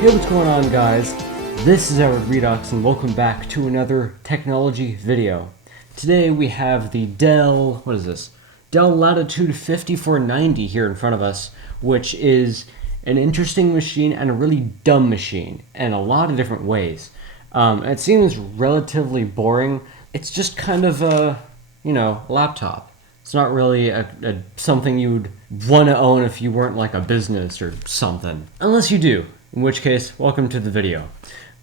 Hey, what's going on, guys? This is IRedRedux and welcome back to another technology video. Today we have the Dell, Dell Latitude 5490 here in front of us, which is an interesting machine and a really dumb machine in a lot of different ways. It seems relatively boring. It's just kind of a, laptop. It's not really something you would want to own if you weren't like a business or something. Unless you do, in which case, welcome to the video.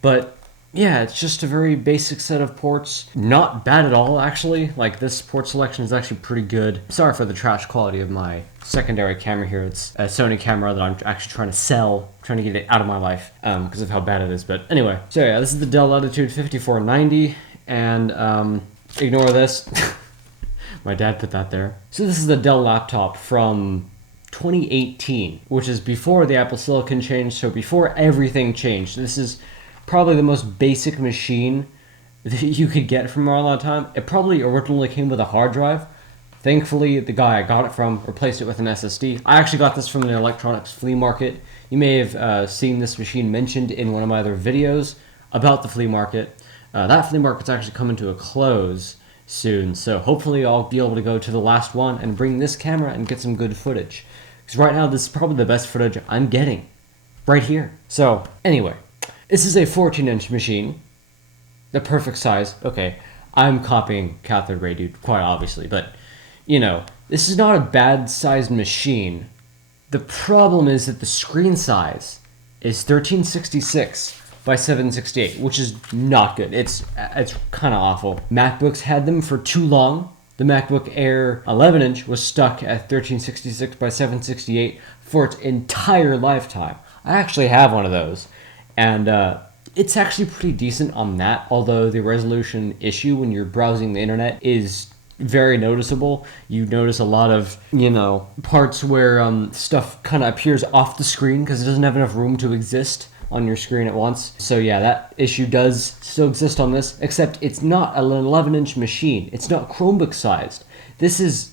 But yeah, it's just a very basic set of ports. Not bad at all, actually. Like, this port selection is actually pretty good. Sorry for the trash quality of my secondary camera here. It's a Sony camera that I'm actually trying to sell, trying to get it out of my life because of how bad it is. But anyway, so yeah, this is the Dell Latitude 5490, and ignore this. My dad put that there. So this is the Dell laptop from 2018, which is before the Apple Silicon changed, so before everything changed. This is probably the most basic machine that you could get from around that time. It probably originally came with a hard drive. Thankfully, the guy I got it from replaced it with an SSD. I actually got this from the electronics flea market. You may have seen this machine mentioned in one of my other videos about the flea market. That flea market's actually coming to a close soon, so hopefully I'll be able to go to the last one and bring this camera and get some good footage. Because right now, this is probably the best footage I'm getting right here. So anyway, this is a 14-inch machine, the perfect size. Okay, I'm copying cathode ray dude, quite obviously, but this is not a bad sized machine. The problem is that the screen size is 1366 by 768, which is not good. It's kind of awful. MacBooks had them for too long. The MacBook Air 11-inch was stuck at 1366 by 768 for its entire lifetime. I actually have one of those, and it's actually pretty decent on that, although the resolution issue when you're browsing the internet is very noticeable. You notice a lot of, parts where stuff kind of appears off the screen because it doesn't have enough room to exist on your screen at once. So yeah, that issue does still exist on this, except it's not an 11-inch machine. It's not Chromebook sized. This is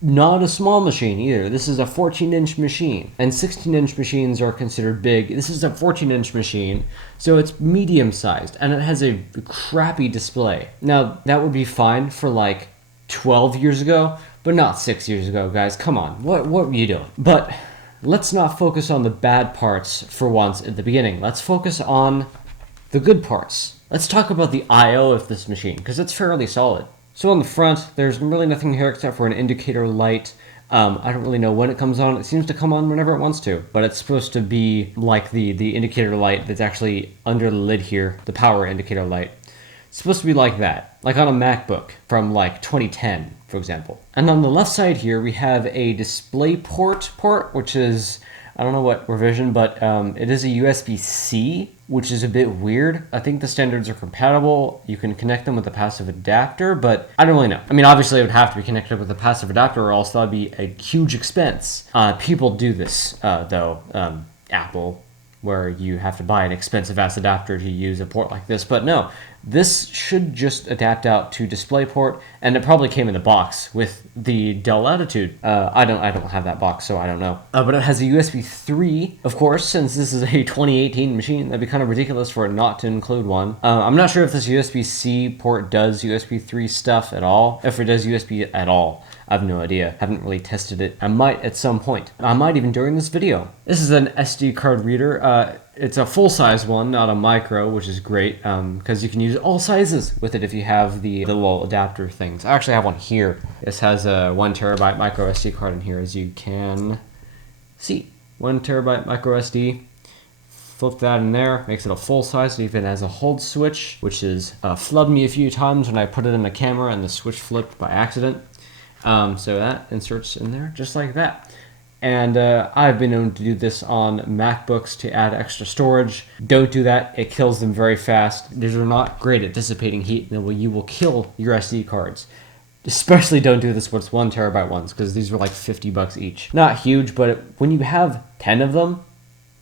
not a small machine either. This is a 14-inch machine, and 16-inch machines are considered big. This is a 14-inch machine, so it's medium sized, and it has a crappy display. Now, that would be fine for like 12 years ago, but not 6 years ago, guys. Come on, what were you doing? But let's not focus on the bad parts for once at the beginning. Let's focus on the good parts. Let's talk about the I/O of this machine, because it's fairly solid. So on the front, there's really nothing here except for an indicator light. I don't really know when it comes on. It seems to come on whenever it wants to, but it's supposed to be like the indicator light that's actually under the lid here, the power indicator light. It's supposed to be like that, like on a MacBook from like 2010, for example. And on the left side here, we have a DisplayPort port, which is, I don't know what revision, but it is a USB-C, which is a bit weird. I think the standards are compatible. You can connect them with a passive adapter, but I don't really know. I mean, obviously it would have to be connected with a passive adapter or else that would be a huge expense. People do this, though, Apple, where you have to buy an expensive ass adapter to use a port like this, but no. This should just adapt out to DisplayPort, and it probably came in the box with the Dell Latitude. I don't have that box, so I don't know. But it has a USB 3, of course, since this is a 2018 machine. That'd be kind of ridiculous for it not to include one. I'm not sure if this USB-C port does USB 3 stuff at all. If it does USB at all, I have no idea. Haven't really tested it. I might at some point. I might even during this video. This is an SD card reader. It's a full-size one, not a micro, which is great, because you can use all sizes with it if you have the little adapter things. I actually have one here. This has a 1 terabyte micro SD card in here, as you can see. 1 terabyte micro SD. Flip that in there, makes it a full size. It even has a hold switch, which has flubbed me a few times when I put it in the camera and the switch flipped by accident. So that inserts in there just like that. And I've been known to do this on MacBooks to add extra storage. Don't do that, it kills them very fast. These are not great at dissipating heat, and you will kill your SD cards. Especially don't do this with 1 terabyte ones, because these were like $50 each. Not huge, but when you have 10 of them,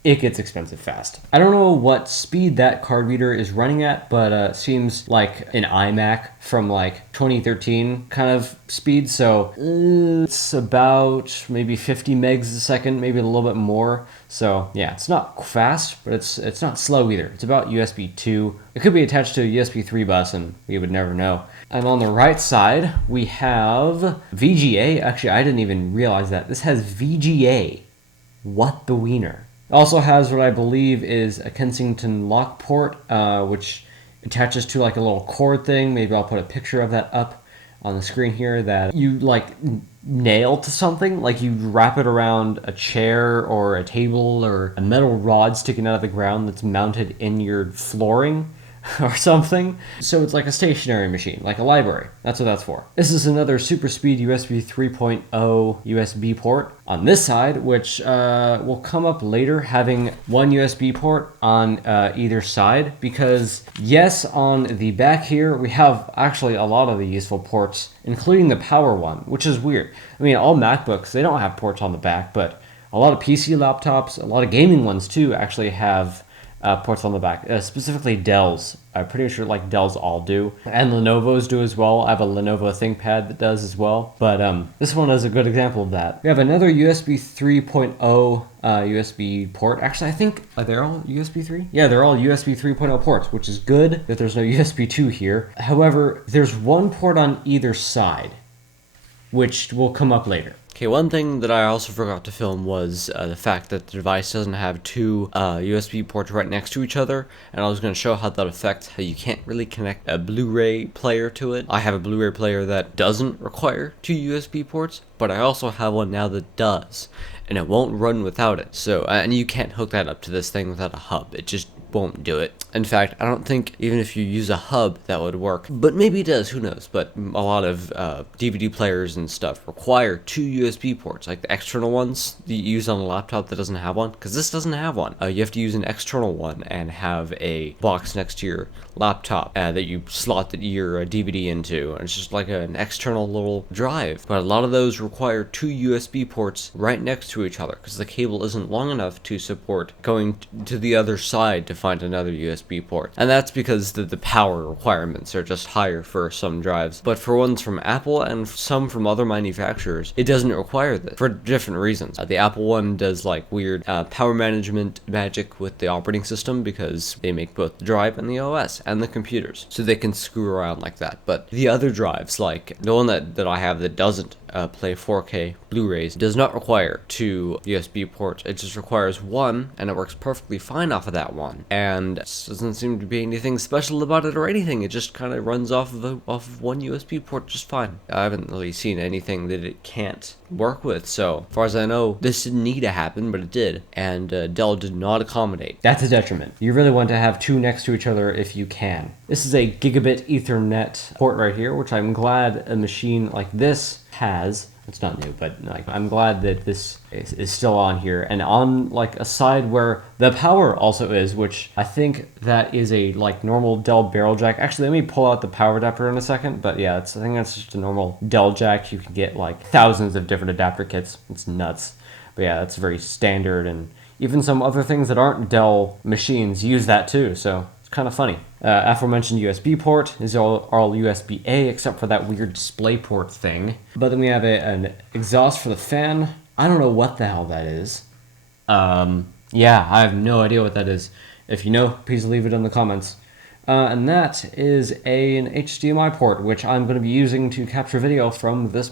it gets expensive fast. I don't know what speed that card reader is running at, but seems like an iMac from like 2013 kind of speed. So it's about maybe 50 megs a second, maybe a little bit more. So yeah, it's not fast, but it's not slow either. It's about USB 2. It could be attached to a USB 3 bus, and we would never know. And on the right side, we have VGA. Actually, I didn't even realize that. This has VGA. What the wiener? It also has what I believe is a Kensington lock port, which attaches to like a little cord thing. Maybe I'll put a picture of that up on the screen here, that you like nail to something. Like you wrap it around a chair or a table or a metal rod sticking out of the ground that's mounted in your flooring or something. So it's like a stationary machine, like a library. That's what that's for. This is another super speed USB 3.0 USB port on this side, which will come up later, having one USB port on either side, because yes, on the back here we have actually a lot of the useful ports, including the power one, which is weird. I mean, all MacBooks, they don't have ports on the back, but a lot of PC laptops, a lot of gaming ones too, actually have ports on the back, specifically Dell's. I'm pretty sure like Dell's all do, and Lenovo's do as well. I have a Lenovo ThinkPad that does as well, but this one is a good example of that. We have another USB 3.0 USB port. Actually, I think, are they all USB 3? Yeah, they're all USB 3.0 ports, which is good that there's no USB 2 here. However, there's one port on either side, which will come up later. Okay, one thing that I also forgot to film was the fact that the device doesn't have two USB ports right next to each other, and I was going to show how that affects how you can't really connect a Blu-ray player to it. I have a Blu-ray player that doesn't require two USB ports, but I also have one now that does, and it won't run without it. So, and you can't hook that up to this thing without a hub. It just won't do it. In fact, I don't think even if you use a hub that would work, but maybe it does, who knows. But a lot of DVD players and stuff require two USB ports, like the external ones that you use on a laptop that doesn't have one, because this doesn't have one. You have to use an external one and have a box next to your laptop that you slot your DVD into, and it's just like an external little drive. But a lot of those require two USB ports right next to each other, because the cable isn't long enough to support going to the other side to find another USB port. And that's because the power requirements are just higher for some drives. But for ones from Apple and some from other manufacturers, it doesn't require this for different reasons. The Apple one does like weird power management magic with the operating system, because they make both the drive and the OS and the computers, so they can screw around like that. But the other drives, like the one that I have that doesn't play 4K Blu-rays, does not require two USB ports. It just requires one, and it works perfectly fine off of that one. And doesn't seem to be anything special about it or anything. It just kind of runs off of one USB port just fine. I haven't really seen anything that it can't work with. So, as far as I know, this didn't need to happen, but it did. And Dell did not accommodate. That's a detriment. You really want to have two next to each other if you can. This is a gigabit Ethernet port right here, which I'm glad a machine like this has. It's not new, but like, I'm glad that this is still on here, and on like a side where the power also is, which I think that is a like normal Dell barrel jack. Actually, let me pull out the power adapter in a second, but yeah, I think that's just a normal Dell jack. You can get like thousands of different adapter kits. It's nuts. But yeah, that's very standard, and even some other things that aren't Dell machines use that too, so it's kind of funny. Aforementioned USB port is all USB-A, except for that weird display port thing. But then we have an exhaust for the fan. I don't know what the hell that is. Yeah, I have no idea what that is. If you know, please leave it in the comments. And that is an HDMI port, which I'm going to be using to capture video from this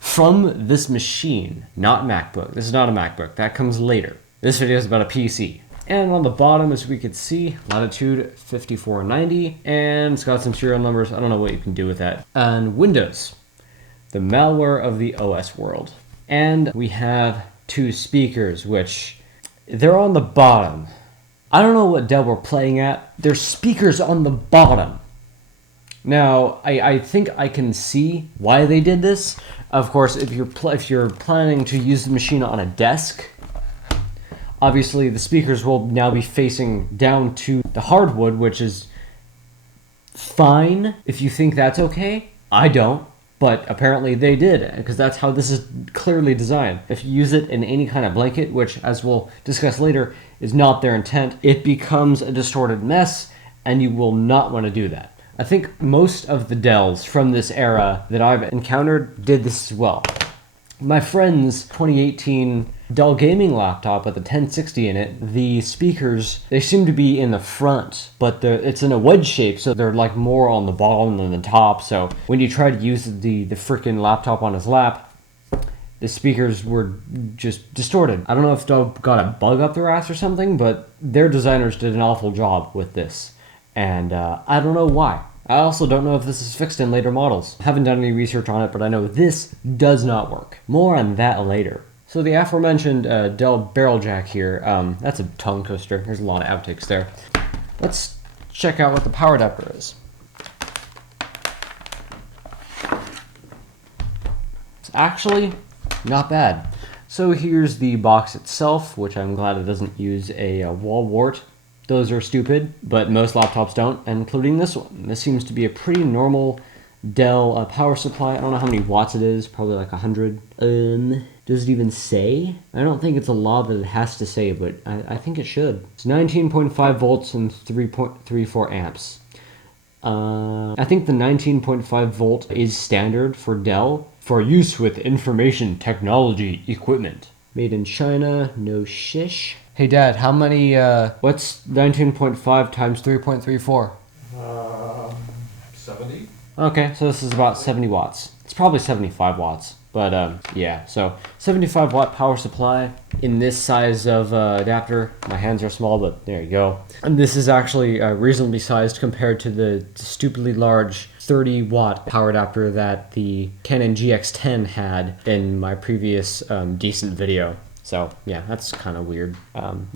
from this machine, not MacBook. This is not a MacBook. That comes later. This video is about a PC. And on the bottom, as we could see, Latitude 5490, and it's got some serial numbers. I don't know what you can do with that. And Windows, the malware of the OS world. And we have two speakers, which they're on the bottom. I don't know what Dell were playing at. There's speakers on the bottom. Now, I think I can see why they did this. Of course, if you're planning to use the machine on a desk, obviously the speakers will now be facing down to the hardwood, which is fine if you think that's okay. I don't. But apparently they did, because that's how this is clearly designed. If you use it in any kind of blanket, which, as we'll discuss later, is not their intent, it becomes a distorted mess, and you will not want to do that. I think most of the Dells from this era that I've encountered did this as well. My friend's 2018 Dell gaming laptop with the 1060 in it, the speakers, they seem to be in the front, but it's in a wedge shape, so they're like more on the bottom than the top. So when you try to use the freaking laptop on his lap, the speakers were just distorted. I don't know if Dell got a bug up their ass or something, but their designers did an awful job with this. And I don't know why. I also don't know if this is fixed in later models. I haven't done any research on it, but I know this does not work. More on that later. So the aforementioned Dell barrel jack here, that's a tongue twister. There's a lot of outtakes there. Let's check out what the power adapter is. It's actually not bad. So here's the box itself, which I'm glad it doesn't use a wall wart. Those are stupid, but most laptops don't, including this one. This seems to be a pretty normal Dell power supply. I don't know how many watts it is, probably like 100. Does it even say? I don't think it's a law that it has to say, but I think it should. It's 19.5 volts and 3.34 amps. I think the 19.5 volt is standard for Dell for use with information technology equipment. Made in China, no shish. Hey Dad, how many, what's 19.5 times 3.34? 70? Okay, so this is about 70 watts. It's probably 75 watts, but yeah, so 75 watt power supply in this size of adapter. My hands are small, but there you go. And this is actually reasonably sized compared to the stupidly large 30 watt power adapter that the Canon GX10 had in my previous decent video. So yeah, that's kind of weird.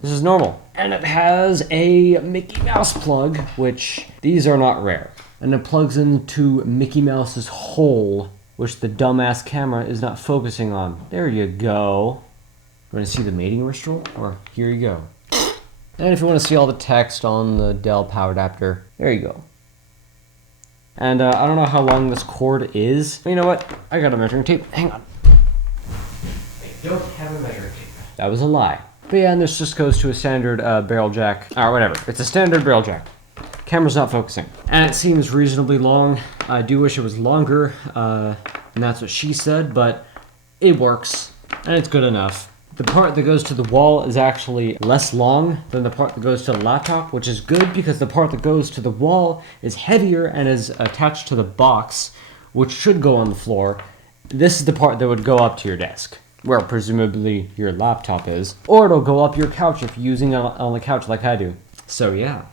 This is normal. And it has a Mickey Mouse plug, which these are not rare. And it plugs into Mickey Mouse's hole, which the dumbass camera is not focusing on. There you go. Want to see the mating ritual? Or here you go. And if you want to see all the text on the Dell power adapter, there you go. And I don't know how long this cord is. But you know what? I got a measuring tape. Hang on. I don't have a measuring tape. That was a lie. But yeah, and this just goes to a standard barrel jack. Or whatever. It's a standard barrel jack. Camera's not focusing. And it seems reasonably long. I do wish it was longer. And that's what she said, but it works. And it's good enough. The part that goes to the wall is actually less long than the part that goes to the laptop, which is good because the part that goes to the wall is heavier and is attached to the box, which should go on the floor. This is the part that would go up to your desk, where presumably your laptop is, or it'll go up your couch if you're using it on the couch like I do. So yeah.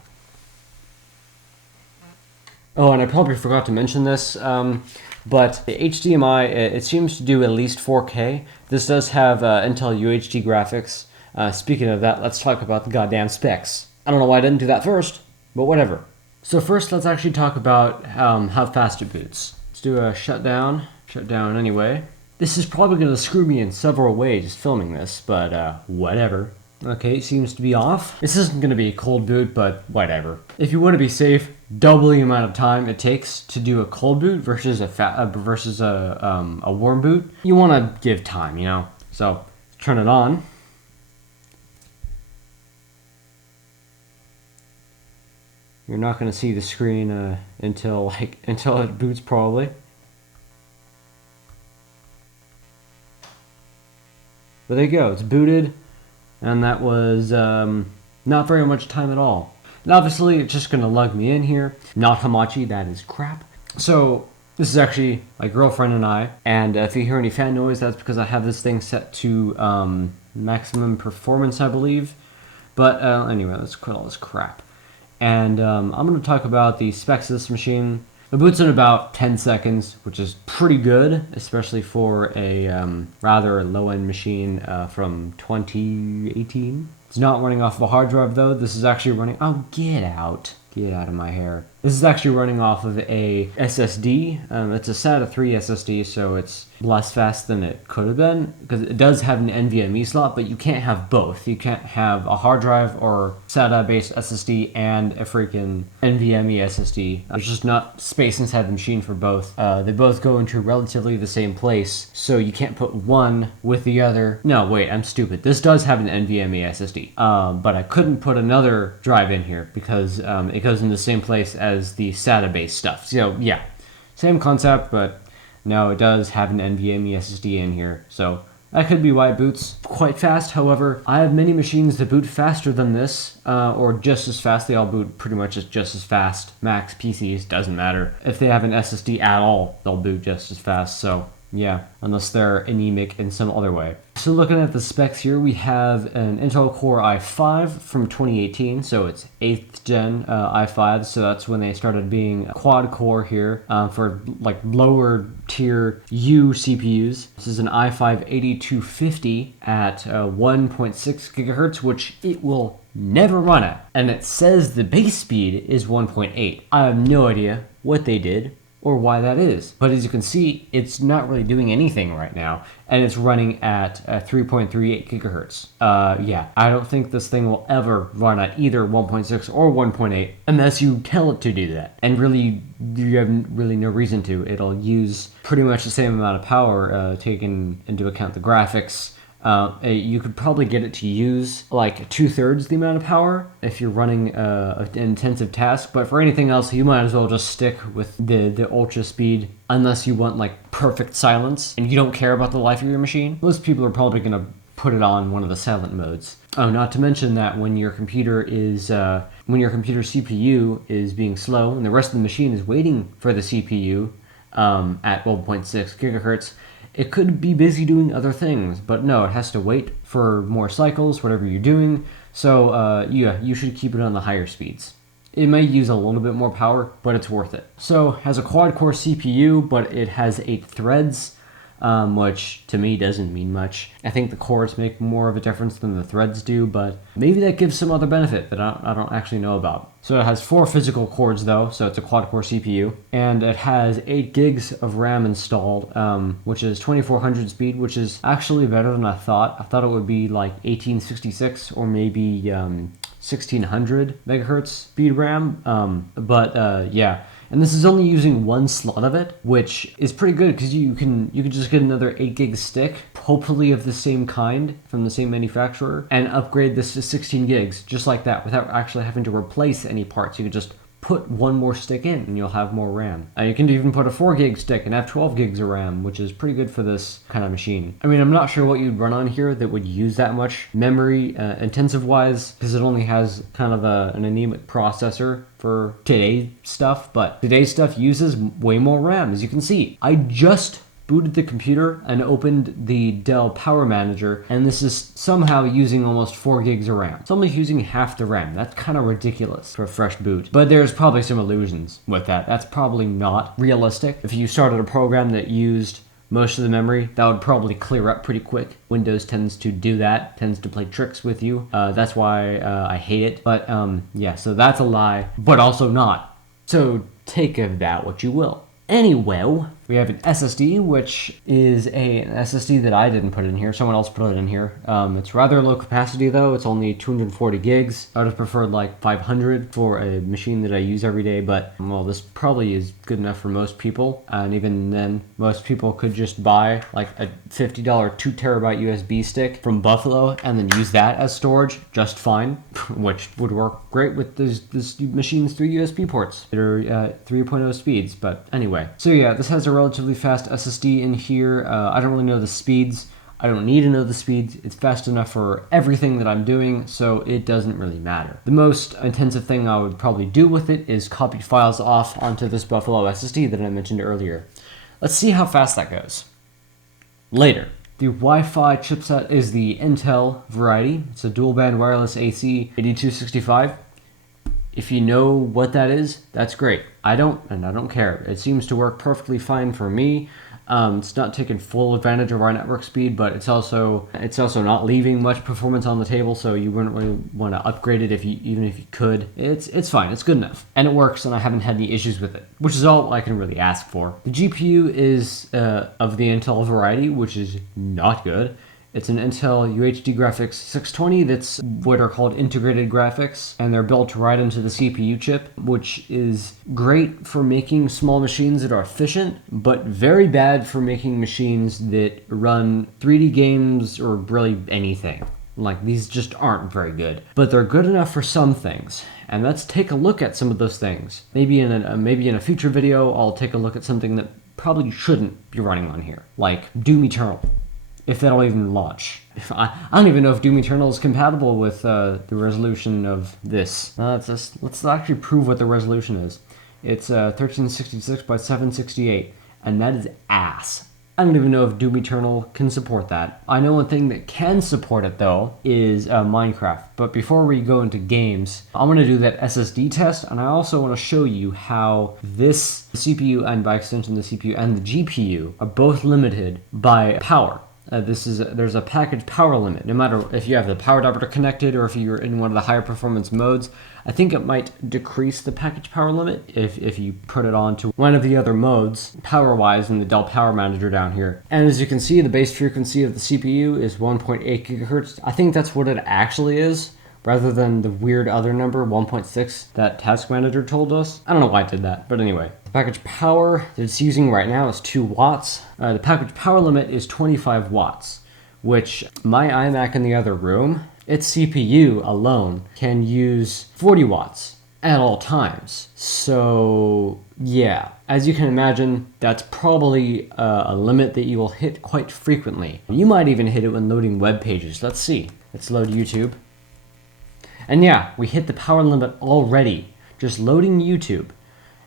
Oh, and I probably forgot to mention this, but the HDMI, it seems to do at least 4K. This does have Intel UHD graphics. Speaking of that, let's talk about the goddamn specs. I don't know why I didn't do that first, but whatever. So first, let's actually talk about how fast it boots. Let's do a shutdown anyway. This is probably going to screw me in several ways filming this, but whatever. Okay, it seems to be off. This isn't going to be a cold boot, but whatever. If you want to be safe, double the amount of time it takes to do a cold boot versus a warm boot. You want to give time, you know. So turn it on. You're not going to see the screen until it boots probably. But there you go, it's booted, and that was not very much time at all. And obviously, it's just going to lug me in here. Not Hamachi, that is crap. So, this is actually my girlfriend and I, and if you hear any fan noise, that's because I have this thing set to maximum performance, I believe. But anyway, let's quit all this crap. And I'm going to talk about the specs of this machine. It boots in about 10 seconds, which is pretty good, especially for a rather low-end machine from 2018. It's not running off of a hard drive, though. This is actually running... Oh, get out. Get out of my hair. This is actually running off of a SSD. It's a SATA 3 SSD, so it's less fast than it could have been, because it does have an NVMe slot, but you can't have both. You can't have a hard drive or SATA-based SSD and a freaking NVMe SSD. There's just not space inside the machine for both. They both go into relatively the same place, so you can't put one with the other. No, wait, I'm stupid. This does have an NVMe SSD, but I couldn't put another drive in here because it goes in the same place as the SATA-based stuff. So yeah, same concept, but no, it does have an NVMe SSD in here, so that could be why it boots quite fast. However, I have many machines that boot faster than this, or just as fast. They all boot pretty much just as fast. Macs, PCs, doesn't matter. If they have an SSD at all, they'll boot just as fast, so yeah, unless they're anemic in some other way. So looking at the specs here, we have an Intel Core i5 from 2018, so it's 8th gen i5, so that's when they started being quad core here for like lower tier U CPUs. This is an i5 8250 at 1.6 gigahertz, which it will never run at. And it says the base speed is 1.8. I have no idea what they did or why that is. But as you can see, it's not really doing anything right now, and it's running at 3.38 gigahertz. Yeah, I don't think this thing will ever run at either 1.6 or 1.8 unless you tell it to do that. And really, you have really no reason to. It'll use pretty much the same amount of power, taking into account the graphics. You could probably get it to use like 2/3 the amount of power if you're running an intensive task, but for anything else, you might as well just stick with the ultra speed, unless you want like perfect silence and you don't care about the life of your machine. Most people are probably going to put it on one of the silent modes. Oh, not to mention that when your computer CPU is being slow and the rest of the machine is waiting for the CPU at 1.6 gigahertz, it could be busy doing other things, but no, it has to wait for more cycles, whatever you're doing. So yeah, you should keep it on the higher speeds. It may use a little bit more power, but it's worth it. So it has a quad-core CPU, but it has 8 threads, which to me doesn't mean much. I think the cores make more of a difference than the threads do, but maybe that gives some other benefit that I don't actually know about. So it has 4 physical cores though, so it's a quad-core CPU, and it has 8 gigs of RAM installed, which is 2400 speed, which is actually better than I thought. I thought it would be like 1866 or maybe 1600 megahertz speed RAM, but yeah. And this is only using one slot of it, which is pretty good because you can just get another 8 gig stick, hopefully of the same kind from the same manufacturer, and upgrade this to 16 gigs just like that without actually having to replace any parts. You can just put one more stick in and you'll have more RAM. You can even put a 4 gig stick and have 12 gigs of RAM, which is pretty good for this kind of machine. I mean, I'm not sure what you'd run on here that would use that much memory intensive wise, because it only has kind of an anemic processor for today's stuff, but today's stuff uses way more RAM, as you can see. I just booted the computer and opened the Dell Power Manager, and this is somehow using almost 4 gigs of RAM. It's only using half the RAM. That's kind of ridiculous for a fresh boot. But there's probably some illusions with that. That's probably not realistic. If you started a program that used most of the memory, that would probably clear up pretty quick. Windows tends to do that, tends to play tricks with you. That's why I hate it. But yeah, so that's a lie, but also not. So take of that what you will. Anyway, we have an SSD, which is an SSD that I didn't put in here. Someone else put it in here. It's rather low capacity, though. It's only 240 gigs. I would have preferred like 500 for a machine that I use every day, but well, this probably is good enough for most people. And even then, most people could just buy like a $50 2 terabyte USB stick from Buffalo and then use that as storage just fine, which would work great with this machine's 3 USB ports that are 3.0 speeds. But anyway, so yeah, this has a relatively fast SSD in here. I don't really know the speeds. I don't need to know the speeds. It's fast enough for everything that I'm doing, so it doesn't really matter. The most intensive thing I would probably do with it is copy files off onto this Buffalo SSD that I mentioned earlier. Let's see how fast that goes later. The Wi-Fi chipset is the Intel variety. It's a dual-band wireless AC 8265. If you know what that is, that's great. I don't, and I don't care. It seems to work perfectly fine for me. It's not taking full advantage of our network speed, but it's also not leaving much performance on the table, so you wouldn't really want to upgrade it even if you could. It's fine. It's good enough, and it works, and I haven't had any issues with it, which is all I can really ask for. The GPU is of the Intel variety, which is not good. It's an Intel UHD Graphics 620 that's what are called integrated graphics, and they're built right into the CPU chip, which is great for making small machines that are efficient, but very bad for making machines that run 3D games or really anything. Like, these just aren't very good, but they're good enough for some things. And let's take a look at some of those things. Maybe in a future video, I'll take a look at something that probably shouldn't be running on here, like Doom Eternal. If that'll even launch. I don't even know if Doom Eternal is compatible with the resolution of this. Let's actually prove what the resolution is. It's 1366 by 768, and that is ass. I don't even know if Doom Eternal can support that. I know one thing that can support it, though, is Minecraft. But before we go into games, I'm going to do that SSD test, and I also want to show you how this CPU, and by extension the CPU and the GPU, are both limited by power. There's a package power limit, no matter if you have the power adapter connected or if you're in one of the higher performance modes. I think it might decrease the package power limit if you put it on to one of the other modes, power-wise, in the Dell Power Manager down here. And as you can see, the base frequency of the CPU is 1.8 gigahertz. I think that's what it actually is, rather than the weird other number, 1.6, that Task Manager told us. I don't know why it did that, but anyway. The package power that it's using right now is 2 watts. The package power limit is 25 watts, which my iMac in the other room, its CPU alone can use 40 watts at all times. So yeah, as you can imagine, that's probably a limit that you will hit quite frequently. You might even hit it when loading web pages. Let's see. Let's load YouTube. And yeah, we hit the power limit already, just loading YouTube.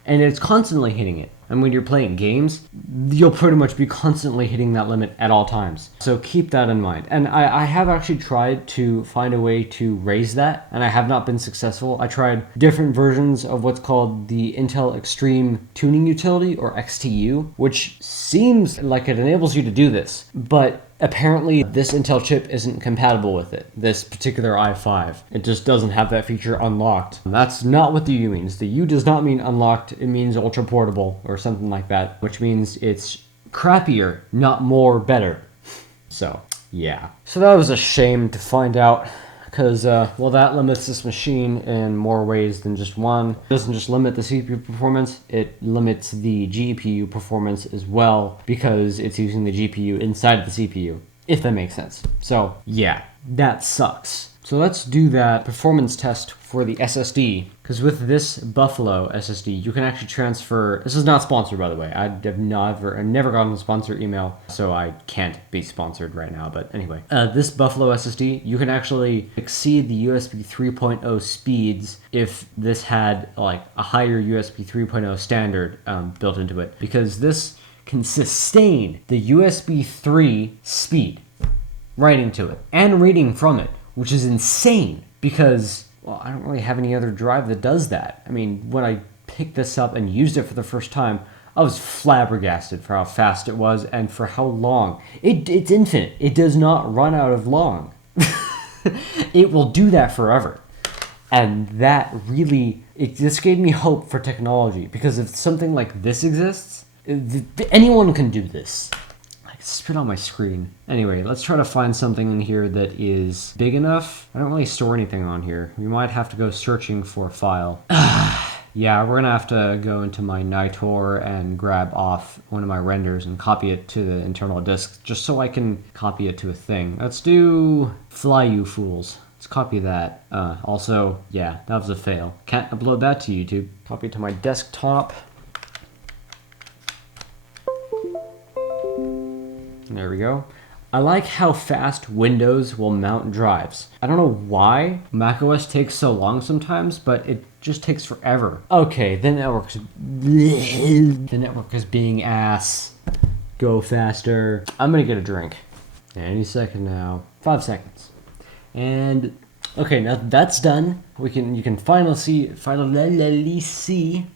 And it's constantly hitting it. And when you're playing games, you'll pretty much be constantly hitting that limit at all times. So keep that in mind. And I have actually tried to find a way to raise that, and I have not been successful. I tried different versions of what's called the Intel Extreme Tuning Utility, or XTU, which seems like it enables you to do this. But apparently this Intel chip isn't compatible with it, this particular i5. It just doesn't have that feature unlocked. And that's not what the U means. The U does not mean unlocked, it means ultra portable or something like that, which means it's crappier, not more better. So, yeah. So that was a shame to find out, because, well, that limits this machine in more ways than just one. It doesn't just limit the CPU performance, it limits the GPU performance as well, because it's using the GPU inside of the CPU, if that makes sense. So, yeah, that sucks. So let's do that performance test for the SSD, because with this Buffalo SSD, you can actually transfer. This is not sponsored, by the way. I've never gotten a sponsor email, so I can't be sponsored right now. But anyway, this Buffalo SSD, you can actually exceed the USB 3.0 speeds if this had like a higher USB 3.0 standard built into it, because this can sustain the USB 3 speed writing to it and reading from it, which is insane because, well, I don't really have any other drive that does that. I mean, when I picked this up and used it for the first time, I was flabbergasted for how fast it was and for how long. It's infinite. It does not run out of long. It will do that forever. And that really, this gave me hope for technology, because if something like this exists, anyone can do this. Spit on my screen. Anyway, let's try to find something in here that is big enough. I don't really store anything on here. We might have to go searching for a file. Yeah, we're gonna have to go into my Nitor and grab off one of my renders and copy it to the internal disk, just so I can copy it to a thing. Let's do Fly You Fools. Let's copy that. Also, yeah, that was a fail. Can't upload that to YouTube. Copy it to my desktop. There we go. I like how fast Windows will mount drives. I don't know why macOS takes so long sometimes, but it just takes forever. Okay, the network is being ass. Go faster. I'm gonna get a drink. Any second now. 5 seconds. And okay, now that's done. You can finally see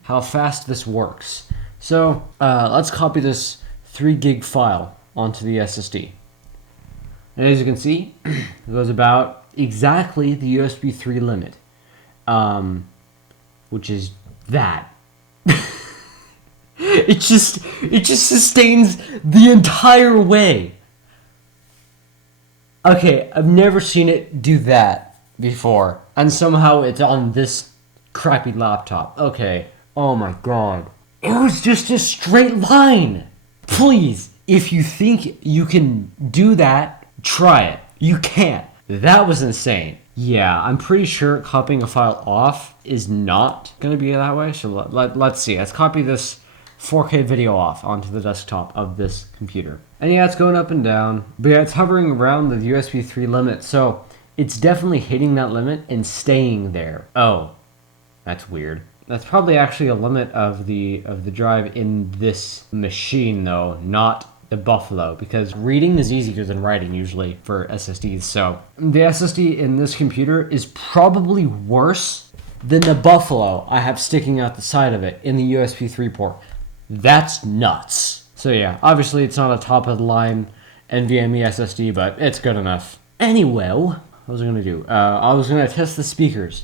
how fast this works. So let's copy this 3 gig file onto the SSD. And as you can see, it goes about exactly the USB 3 limit, which is that. It just sustains the entire way. Okay, I've never seen it do that before, and somehow it's on this crappy laptop. Okay, oh my god. It was just a straight line. Please, if you think you can do that, try it. You can't. That was insane. Yeah, I'm pretty sure copying a file off is not going to be that way. So let's see. Let's copy this 4K video off onto the desktop of this computer. And yeah, it's going up and down. But yeah, it's hovering around the USB 3 limit. So it's definitely hitting that limit and staying there. Oh, that's weird. That's probably actually a limit of the drive in this machine though, not the Buffalo, because reading is easier than writing usually for SSDs. So the SSD in this computer is probably worse than the Buffalo I have sticking out the side of it in the USB 3 port. That's nuts. So yeah, obviously it's not a top of the line NVMe SSD, but it's good enough. Anyway, what was I gonna do? I was gonna test the speakers.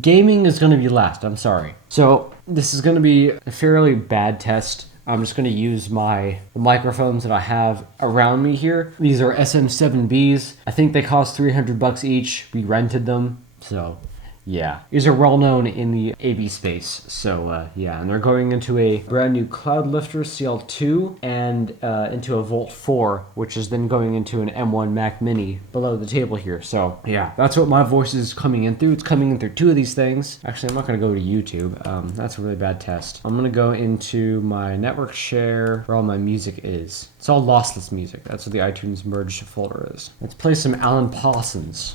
Gaming is gonna be last, I'm sorry. So this is gonna be a fairly bad test. I'm just going to use the microphones that I have around me here. These are SM7Bs. I think they cost $300 each. We rented them, so yeah. These are well known in the AV space, so yeah. And they're going into a brand new Cloud Lifter CL2 and into a Volt 4, which is then going into an M1 Mac Mini below the table here. So yeah, that's what my voice is coming in through. It's coming in through 2 of these things. Actually, I'm not going to go to YouTube. That's a really bad test. I'm going to go into my network share where all my music is. It's all lossless music. That's what the iTunes merged folder is. Let's play some Alan Parsons.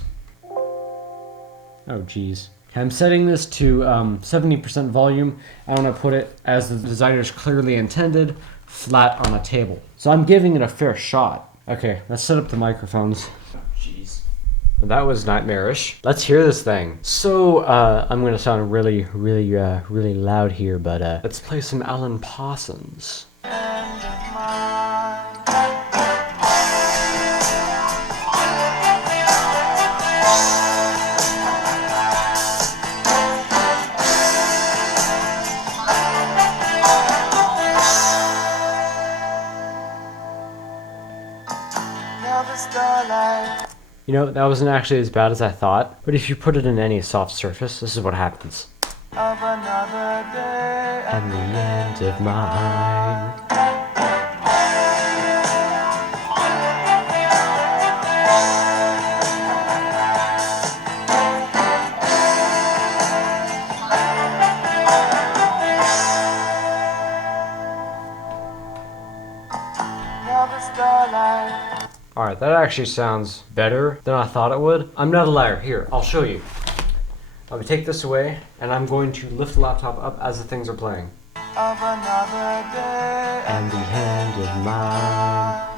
Oh, geez. Okay, I'm setting this to 70% volume. I want to put it, as the designers clearly intended, flat on a table. So I'm giving it a fair shot. Okay, let's set up the microphones. Oh, jeez. That was nightmarish. Let's hear this thing. So, I'm going to sound really loud here, but let's play some Alan Parsons. You know, that wasn't actually as bad as I thought, but if you put it in any soft surface, this is what happens. Of another day and the end of mine. Alright, that actually sounds better than I thought it would. I'm not a liar. Here, I'll show you. I'm going to take this away, and I'm going to lift the laptop up as the things are playing. Of another day and the end of mine.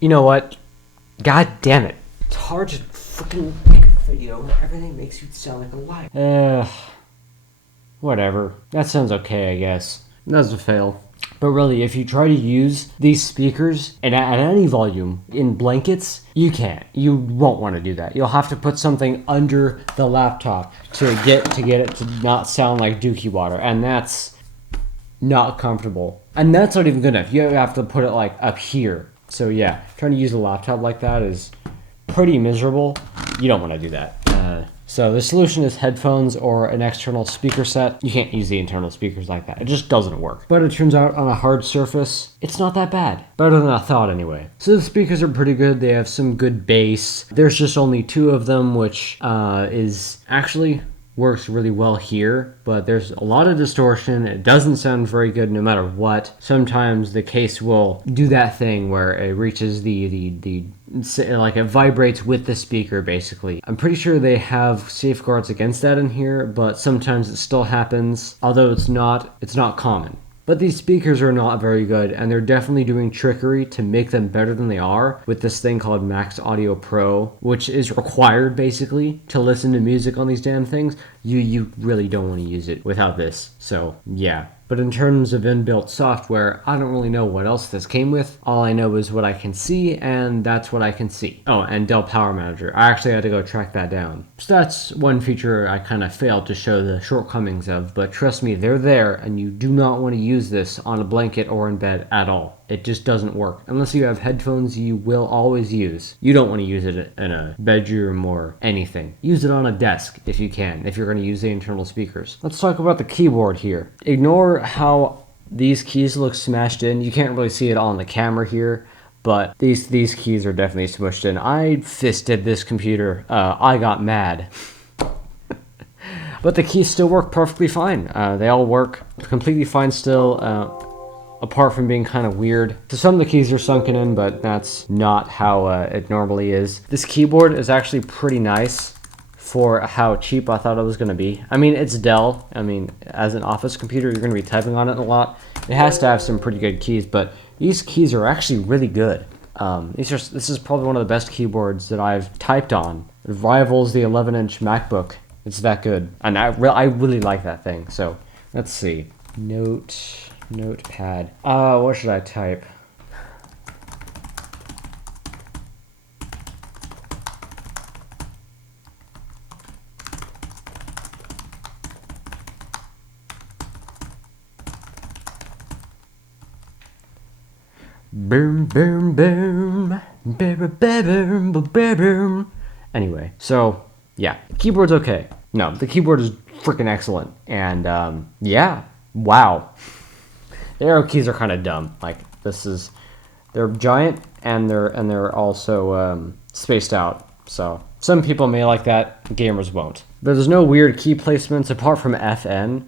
You know what? God damn it. It's hard to freaking make a video where everything makes you sound like a liar. Whatever. That sounds okay, I guess. That was a fail. But really, if you try to use these speakers and at any volume in blankets, you can't. You won't want to do that. You'll have to put something under the laptop to get it to not sound like dookie water, and that's not comfortable. And that's not even good enough. You have to put it like up here. So yeah, trying to use a laptop like that is pretty miserable. You don't want to do that. So the solution is headphones or an external speaker set. You can't use the internal speakers like that. It just doesn't work. But it turns out on a hard surface, it's not that bad. Better than I thought anyway. So the speakers are pretty good. They have some good bass. There's just only 2 of them, which is actually works really well here, but there's a lot of distortion. It doesn't sound very good no matter what. Sometimes the case will do that thing where it reaches like it vibrates with the speaker, basically. I'm pretty sure they have safeguards against that in here, but sometimes it still happens, although it's not common. But these speakers are not very good, and they're definitely doing trickery to make them better than they are with this thing called Max Audio Pro, which is required basically to listen to music on these damn things. You really don't want to use it without this. So yeah. But in terms of inbuilt software, I don't really know what else this came with. All I know is what I can see, and that's what I can see. Oh, and Dell Power Manager. I actually had to go track that down. So that's one feature I kind of failed to show the shortcomings of, but trust me, they're there, and you do not want to use this on a blanket or in bed at all. It just doesn't work. Unless you have headphones you will always use. You don't want to use it in a bedroom or anything. Use it on a desk if you can, if you're going to use the internal speakers. Let's talk about the keyboard here. Ignore how these keys look smashed in. You can't really see it on the camera here, but these keys are definitely smushed in. I fisted this computer. I got mad. But the keys still work perfectly fine. They all work completely fine still. Apart from being kind of weird. So some of the keys are sunken in, but that's not how it normally is. This keyboard is actually pretty nice for how cheap I thought it was going to be. I mean, it's Dell. I mean, as an office computer, you're going to be typing on it a lot. It has to have some pretty good keys, but these keys are actually really good. This is probably one of the best keyboards that I've typed on. It rivals the 11-inch MacBook. It's that good. And I really like that thing. So let's see. Notepad. What should I type? Boom, boom, boom. Boom, boom, boom, boom. Anyway, so yeah, the keyboard's okay. No, the keyboard is freaking excellent. And yeah, wow. The arrow keys are kind of dumb. Like they're giant and they're also spaced out. So some people may like that, gamers won't. There's no weird key placements apart from FN.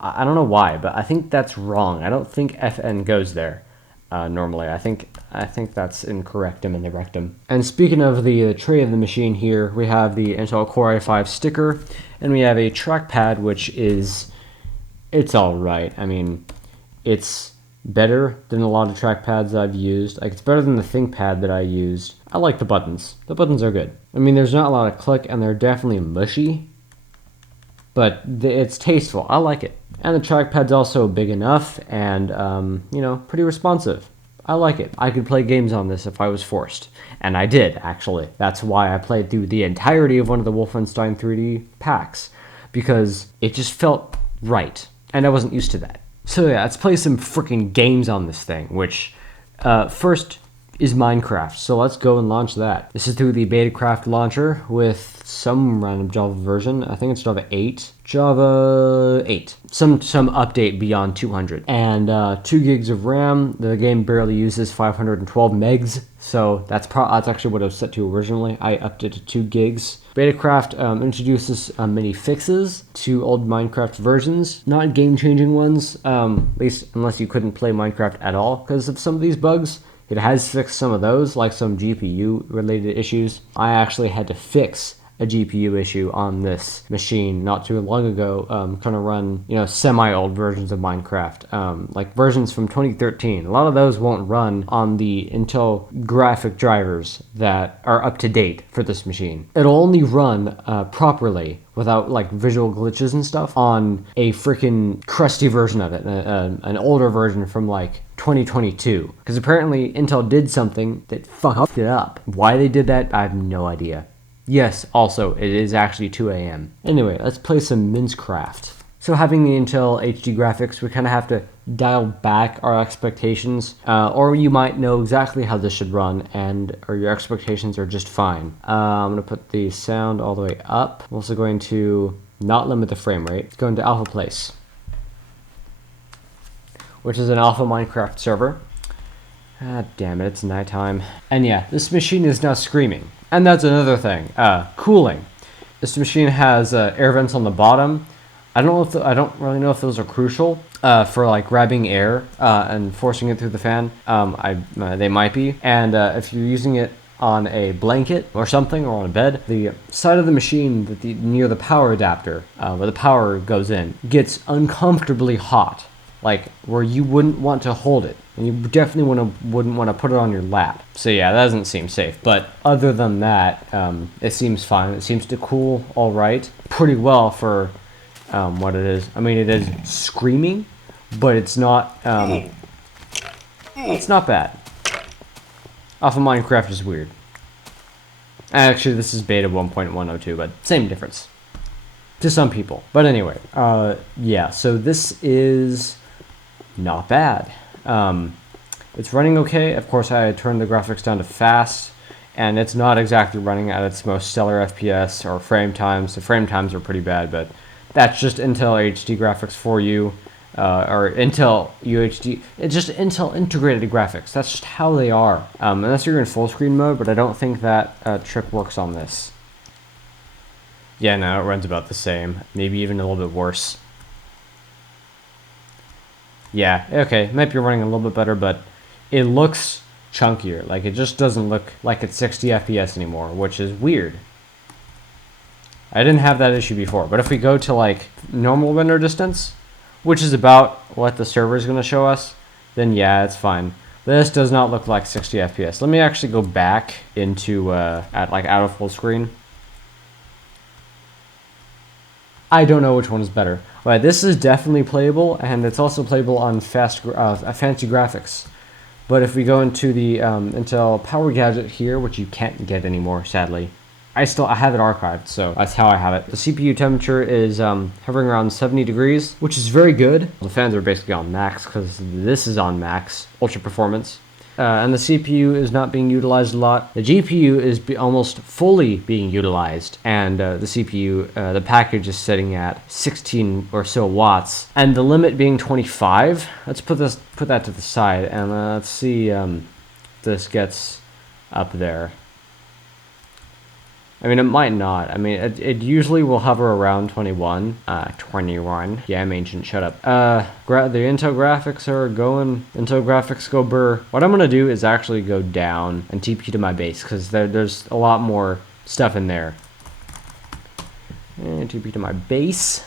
I don't know why, but I think that's wrong. I don't think FN goes there normally. I think that's incorrectum in the rectum. And speaking of the tray of the machine here, we have the Intel Core i5 sticker, and we have a trackpad, which it's all right. I mean, it's better than a lot of trackpads I've used. Like, it's better than the ThinkPad that I used. I like the buttons. The buttons are good. I mean, there's not a lot of click, and they're definitely mushy, but it's tasteful. I like it. And the trackpad's also big enough and, pretty responsive. I like it. I could play games on this if I was forced. And I did, actually. That's why I played through the entirety of one of the Wolfenstein 3D packs, because it just felt right, and I wasn't used to that. So yeah, let's play some freaking games on this thing, which first is Minecraft. So let's go and launch that. This is through the Betacraft launcher with some random Java version. I think it's Java 8. Java 8. Some update beyond 200. And 2 gigs of RAM. The game barely uses 512 megs. So that's actually what it was set to originally. I upped it to 2 gigs. Betacraft introduces many fixes to old Minecraft versions. Not game-changing ones, at least unless you couldn't play Minecraft at all because of some of these bugs. It has fixed some of those, like some GPU-related issues. I actually had to fix a GPU issue on this machine not too long ago, trying to run, semi-old versions of Minecraft, like versions from 2013. A lot of those won't run on the Intel graphic drivers that are up to date for this machine. It'll only run properly without like visual glitches and stuff on a freaking crusty version of it, an older version from like 2022. Because apparently Intel did something that fucked it up. Why they did that, I have no idea. Yes, also, it is actually 2 a.m. Anyway, let's play some Minecraft. So having the Intel HD graphics, we kind of have to dial back our expectations, or you might know exactly how this should run, or your expectations are just fine. I'm going to put the sound all the way up. I'm also going to not limit the frame rate. It's going to Alpha Place, which is an alpha Minecraft server. Ah, damn it, it's nighttime. And yeah, this machine is now screaming. And that's another thing, cooling. This machine has air vents on the bottom. I don't really know if those are crucial for like grabbing air and forcing it through the fan. They might be. And if you're using it on a blanket or something, or on a bed, the side of the machine that near the power adapter, where the power goes in, gets uncomfortably hot, like where you wouldn't want to hold it, and you definitely wouldn't want to put it on your lap. So yeah, that doesn't seem safe. But other than that, it seems fine. It seems to cool all right, pretty well for what it is. I mean, it is screaming, but it's not bad. Alpha Minecraft is weird. Actually, this is beta 1.102, but same difference to some people. But anyway, yeah, so this is not bad. It's running okay. Of course, I turned the graphics down to fast, and it's not exactly running at its most stellar FPS or frame times. The frame times are pretty bad, but that's just Intel HD graphics for you. Or Intel UHD, it's just Intel integrated graphics. That's just how they are. Unless you're in full screen mode, but I don't think that trick works on this. Yeah, no, it runs about the same. Maybe even a little bit worse. Yeah, okay, might be running a little bit better, but it looks chunkier. Like, it just doesn't look like it's 60 FPS anymore, which is weird. I didn't have that issue before, but if we go to, like, normal render distance, which is about what the server is going to show us, then yeah, it's fine. This does not look like 60 FPS. Let me actually go back into, out of full screen. I don't know which one is better. Alright, this is definitely playable, and it's also playable on fancy graphics. But if we go into the Intel Power Gadget here, which you can't get anymore, sadly, I have it archived, so that's how I have it. The CPU temperature is hovering around 70 degrees, which is very good. The fans are basically on max, because this is on max, ultra performance. And the CPU is not being utilized a lot. The GPU is almost fully being utilized, and the CPU, the package is sitting at 16 or so watts, and the limit being 25. Let's put that to the side, and let's see if this gets up there. I mean, it might not. I mean, it usually will hover around 21. 21. Yeah, I'm ancient. Shut up. The Intel graphics are going. Intel graphics go burr. What I'm going to do is actually go down and TP to my base, because there's a lot more stuff in there. And TP to my base,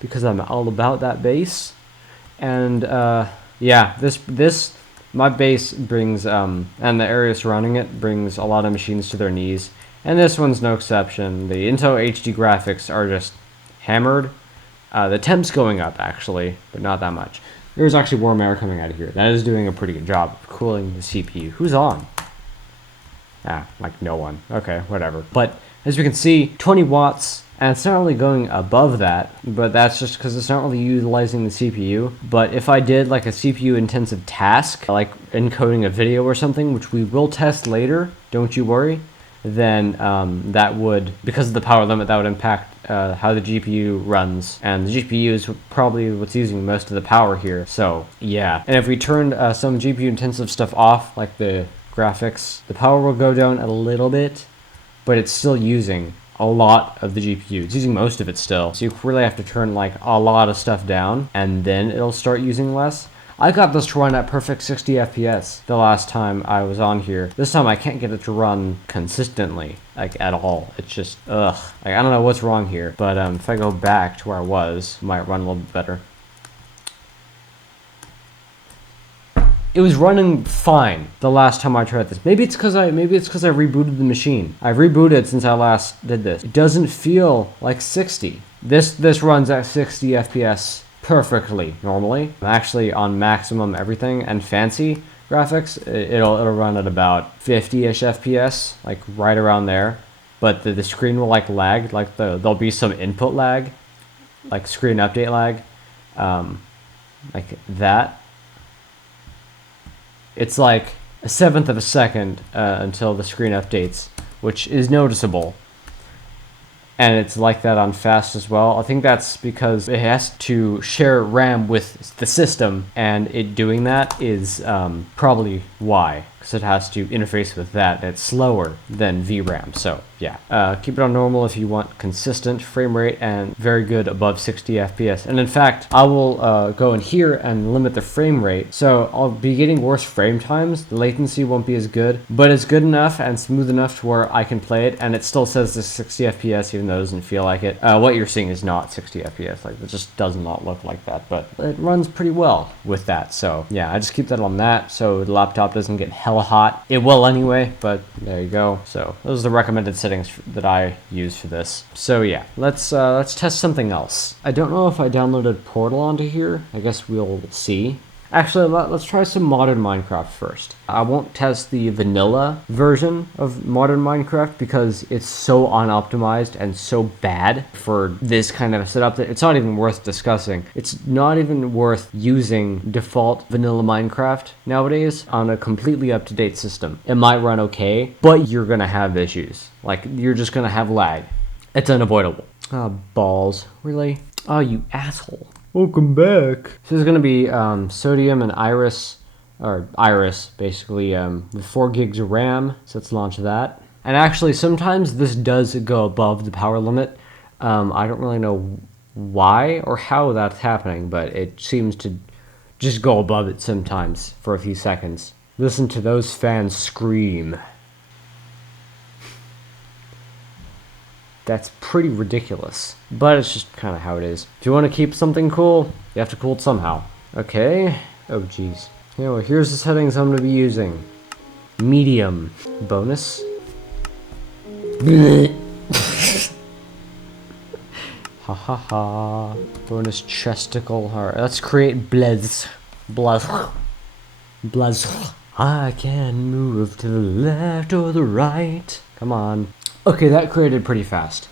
because I'm all about that base. And, yeah, my base brings, and the area surrounding it brings a lot of machines to their knees. And this one's no exception. The Intel HD graphics are just hammered. The temp's going up, actually, but not that much. There's actually warm air coming out of here. That is doing a pretty good job of cooling the CPU. Who's on? Like no one. Okay, whatever. But as we can see, 20 watts, and it's not really going above that, but that's just because it's not really utilizing the CPU. But if I did like a CPU-intensive task, like encoding a video or something, which we will test later, don't you worry, then that would, because of the power limit, that would impact how the GPU runs, and the GPU is probably what's using most of the power here. So yeah, and if we turned some GPU intensive stuff off, like the graphics, the power will go down a little bit, but it's still using a lot of the GPU. It's using most of it still, so you really have to turn like a lot of stuff down, and then it'll start using less. I got this to run at perfect 60 FPS the last time I was on here. This time I can't get it to run consistently, like at all. It's just, ugh. Like, I don't know what's wrong here, but if I go back to where I was, it might run a little bit better. It was running fine the last time I tried this. Maybe it's because I rebooted the machine. I've rebooted since I last did this. It doesn't feel like 60. This runs at 60 FPS perfectly normally. Actually, on maximum everything and fancy graphics, it'll run at about 50-ish FPS, like right around there. But the screen will like lag, like there'll be some input lag, like screen update lag, like that. It's like a 1/7 of a second until the screen updates, which is noticeable. and it's like that on fast as well. I think that's because it has to share RAM with the system, and it doing that is probably why, because it has to interface with that, and it's slower than VRAM. So yeah, keep it on normal if you want consistent frame rate and very good above 60 FPS. And in fact, I will go in here and limit the frame rate, so I'll be getting worse frame times. The latency won't be as good, but it's good enough and smooth enough to where I can play it, and it still says the 60 FPS even though it doesn't feel like it. What you're seeing is not 60 FPS, like it just does not look like that, but it runs pretty well with that. So yeah, I just keep that on that so the laptop doesn't get hella hot. It will anyway, but there you go. So those are the recommended settings that I use for this. So yeah, let's test something else. I don't know if I downloaded Portal onto here. I guess we'll see. Actually, let's try some modern Minecraft first. I won't test the vanilla version of modern Minecraft because it's so unoptimized and so bad for this kind of setup that it's not even worth discussing. It's not even worth using default vanilla Minecraft nowadays on a completely up-to-date system. It might run okay, but you're gonna have issues. Like, you're just gonna have lag. It's unavoidable. Ah, balls. Really? Oh, you asshole. Welcome back. So this is going to be sodium and iris, basically, with 4 gigs of RAM. So let's launch that. And actually, sometimes this does go above the power limit. I don't really know why or how that's happening, but it seems to just go above it sometimes for a few seconds. Listen to those fans scream. That's pretty ridiculous, but it's just kind of how it is. If you want to keep something cool, you have to cool it somehow. Okay. Oh, geez. Yeah, well, here's the settings I'm going to be using. Medium. Bonus. Ha ha ha. Bonus chesticle. Alright, let's create blez. Blez. Blez. I can move to the left or the right. Come on. Okay, that created pretty fast,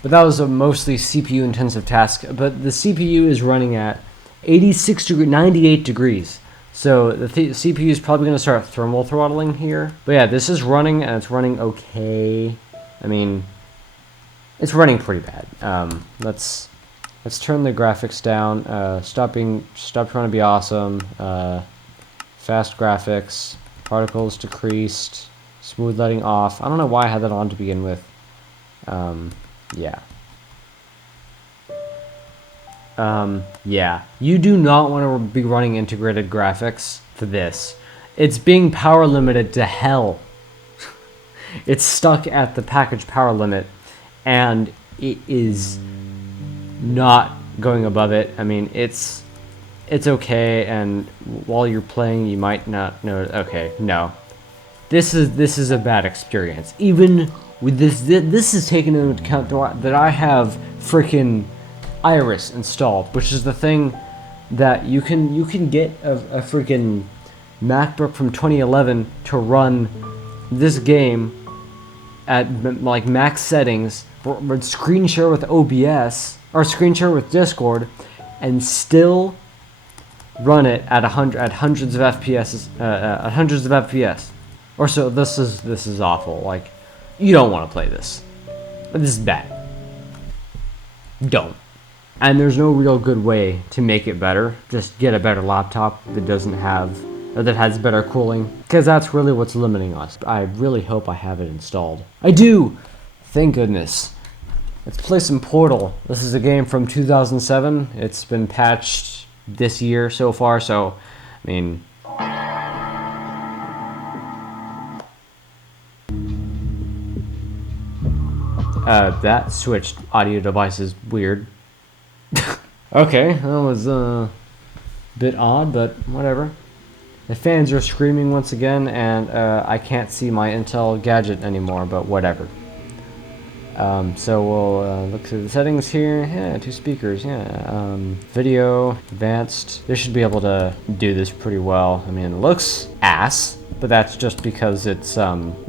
but that was a mostly CPU intensive task. But the CPU is running at 98 degrees, so the CPU is probably going to start thermal throttling here. But yeah, this is running and it's running okay. I mean, it's running pretty bad. Let's turn the graphics down. Stop trying to be awesome. Fast graphics, particles decreased. Smooth lighting off. I don't know why I had that on to begin with. Yeah. Yeah. You do not want to be running integrated graphics for this. It's being power limited to hell. It's stuck at the package power limit, and it is not going above it. I mean, it's okay, and while you're playing, you might not know. Okay, no. This is a bad experience. Even with this is taken into account that I have freaking Iris installed, which is the thing that you can get a freaking MacBook from 2011 to run this game at like max settings, screen share with OBS or screen share with Discord, and still run it at hundreds of FPS. At hundreds of FPS. Or so this is awful. Like, you don't want to play this. This is bad. Don't. And there's no real good way to make it better. Just get a better laptop that doesn't have, or that has better cooling, because that's really what's limiting us. I really hope I have it installed. I do. Thank goodness. Let's play some Portal. This is a game from 2007. It's been patched this year so far. So, I mean. That switched audio device is weird. Okay, that was a bit odd, but whatever. The fans are screaming once again, and I can't see my Intel gadget anymore, but whatever. So we'll look through the settings here. Yeah, 2 speakers, yeah. Video, advanced. They should be able to do this pretty well. I mean, it looks ass, but that's just because it's, you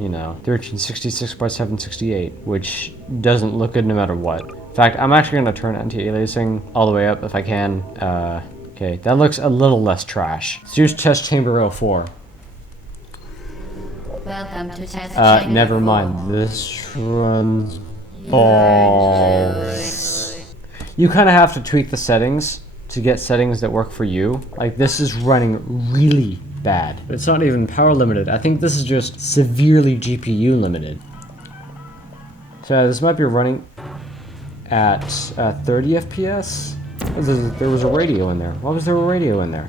know, 1366 by 768, which doesn't look good no matter what. In fact, I'm actually going to turn anti-aliasing all the way up if I can. Okay, that looks a little less trash. Let's use test chamber 04. Welcome to test chamber never mind. This runs Oh. You kind of have to tweak the settings to get settings that work for you. Like this is running really bad. It's not even power limited. I think this is just severely GPU limited. So this might be running at 30 FPS. There was a radio in there. Why was there a radio in there?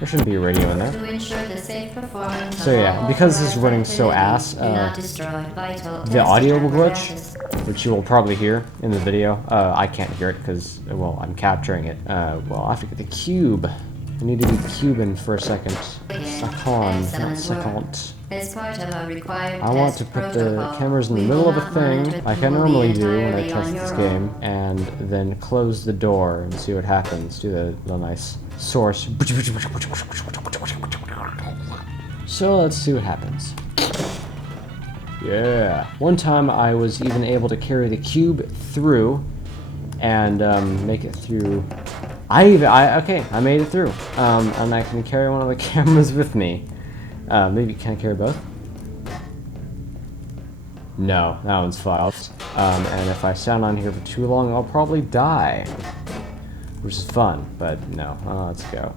There shouldn't be a radio in there. To ensure the safe performance So yeah, because this is running so ass, the audio will glitch, which you will probably hear in the video. I can't hear it because, well, I'm capturing it. Well, I have to get the cube. I need to be cubing for a second. Second, not second. As part of a required I want to put the cameras in the middle of a thing, like I normally do when I test this game, and then close the door and see what happens. Do the nice source. So let's see what happens. Yeah. One time I was even able to carry the cube through and make it through. Okay, I made it through. And I can carry one of the cameras with me. Maybe can I carry both? No, that one's fucked. And if I stand on here for too long, I'll probably die. Which is fun, but no. Let's go.